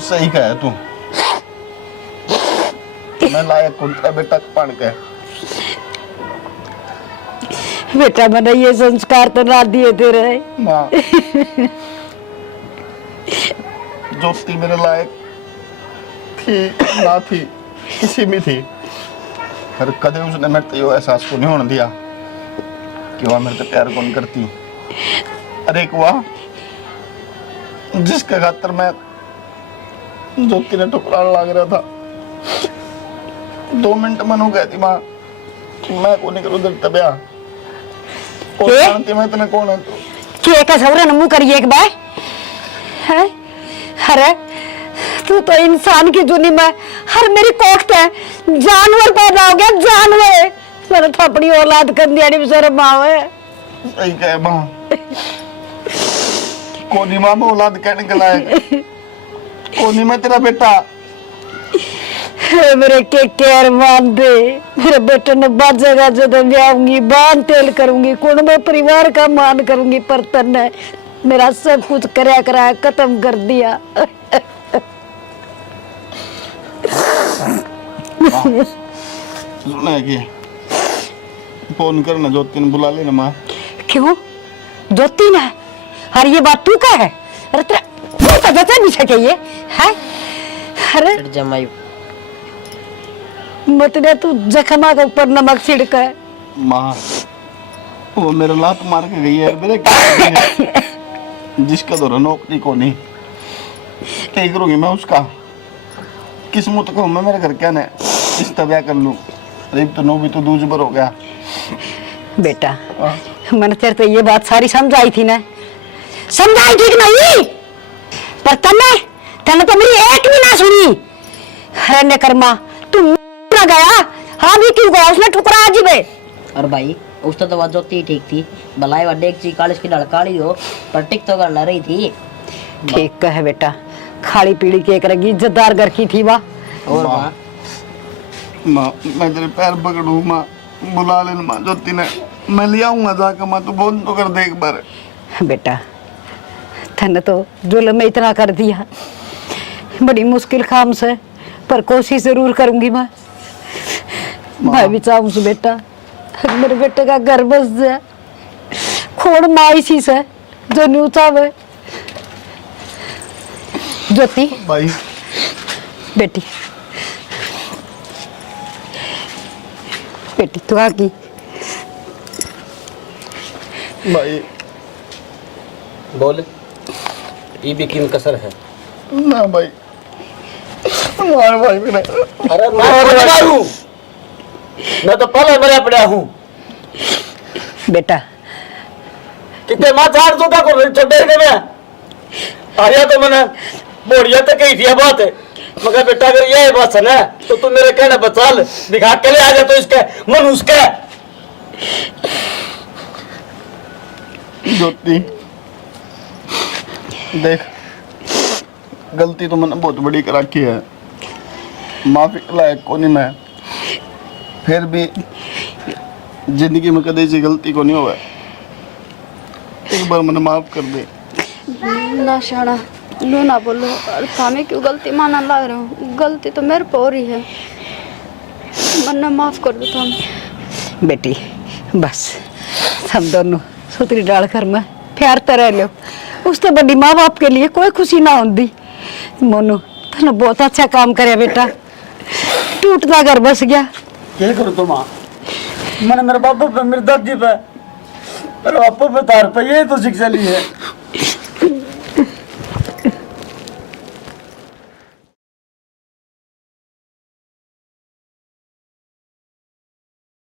सही कहा तू, मैं लायक कुंता बेटा पढ़ के। बेटा मैंने ये संस्कार तो ना दिए तेरे। माँ ज्योति मेरे लायक थी ना थी, किसी भी थी, पर कदे उसने मेरे तो ये एहसास को नहीं होने दिया कि वह मेरे से प्यार कौन करती। अरे एक वह जिसके खातर मैं ज्योति ने ठुकराने लग रहा था, 2 मिनट मनु कहती माँ मैं को नहीं करूँ दिल ब्याह, और जानती मैं इतने कौन है तू। क्या का सवरे नमू करिए एक बार है। अरे तू तो इंसान की जुनी में हर मेरी कोख्त है, जानवर पैदा हो गया जानवर। मैंने तो अपनी औलाद कर दिया नहीं शर्म आवे। सही कहे माँ, कोनी माँ में औलाद कहने के लायक, कोनी मैं तेरा बेटा। मेरे के केयर मान दे, मेरे बेटे ने बाजेगा जब ब्याहूंगी, बांध तेल करूंगी, कुण में परिवार का मान करूंगी, पर तन्ने मेरा सब कुछ कराया खत्म कर दिया। सुना है कि फोन करना ज्योति ने बुला लेना माँ। क्यों ज्योति ने? अरे ये बात तू का है? अरे तेरा तो बचा नहीं सके ये है। अरे जमाई मतलब तू जखमा के ऊपर नमक छिड़का है। माँ वो मेरा लात मार के गई है, मेरे क्या जिसका तो नौकरी को नहीं, क्या करूंगी मैं उसका? किस्मत को मैं मेरे घर क्या ने इस तब्या कर लूं। अरे तो नो भी तो दूज बर हो गया। बेटा मैंने तेरे तो ये बात सारी समझाई थी ना, समझाई ठीक नहीं, पर तने तो मेरी एक भी ना सुनी। अरे ने कर्मा तू ना गया, हाँ भी क्यों गया उसने ठुकरा आज बे। और भाई उसने तो बात जोती ठीक थी, भलाई वड्डे एक चीज कालिश की लड़काड़ी हो पर टिक तो कर रही थी। ठीक है बेटा, खाली पीड़ी के करेगी, इज्जतदार घर की थी वाह। और माँ माँ मैं तेरे पैर पकड़ू माँ, बुला लेना माँ ज्योति ने, मैं ले आऊंगा जाकर माँ, तू फोन तो कर दे एक बार। बेटा तने तो जुल्म में इतना कर दिया, बड़ी मुश्किल काम से, पर कोशिश जरूर करूंगी मैं भी चाहूँ बेटा मेरे बेटे का घर बस जाए, खोड़ माँ इसी से जो न्यू चाहे। ज्योति भाई बेटी बेटी तू आ गई। भाई बोल, ये भी किन कसर है ना भाई, मार भाई मैंने। अरे मैं मारूं, मैं तो पहले मरा पड़ा हूँ। बेटा कितने माँ झाड़ दो को छोटे में आया तो मैंने बोरिया तो कही थी बात है, मगर बेटा अगर ये बात है ना तो तू मेरे कहने पर चल, दिखा के ले आ जा तो इसके मन उसके। ज्योति देख, गलती तो मैंने बहुत बड़ी कर रखी है, माफी के लायक को नहीं मैं, फिर भी जिंदगी में कदे ऐसी गलती को नहीं हुआ, एक बार मैंने माफ कर दे। ना शाना नो ना बोलो, और थामे क्यों गलती माना लग रहे हो? गलती तो मेरे पर हो रही है, मन्ना माफ कर दो थाम। बेटी बस हम दोनों सुतरी डाल कर मैं प्यारते रह लो, उस तो बड़ी माँ बाप के लिए कोई खुशी ना होती। मोनू तूने बहुत अच्छा काम करे बेटा, टूटता घर बस गया। क्या करूँ तो माँ, मैंने मेरे पापा पे, मेरे दादी पे, मेरे पापा पे, तार पे, ये तो शिक्षा ली है।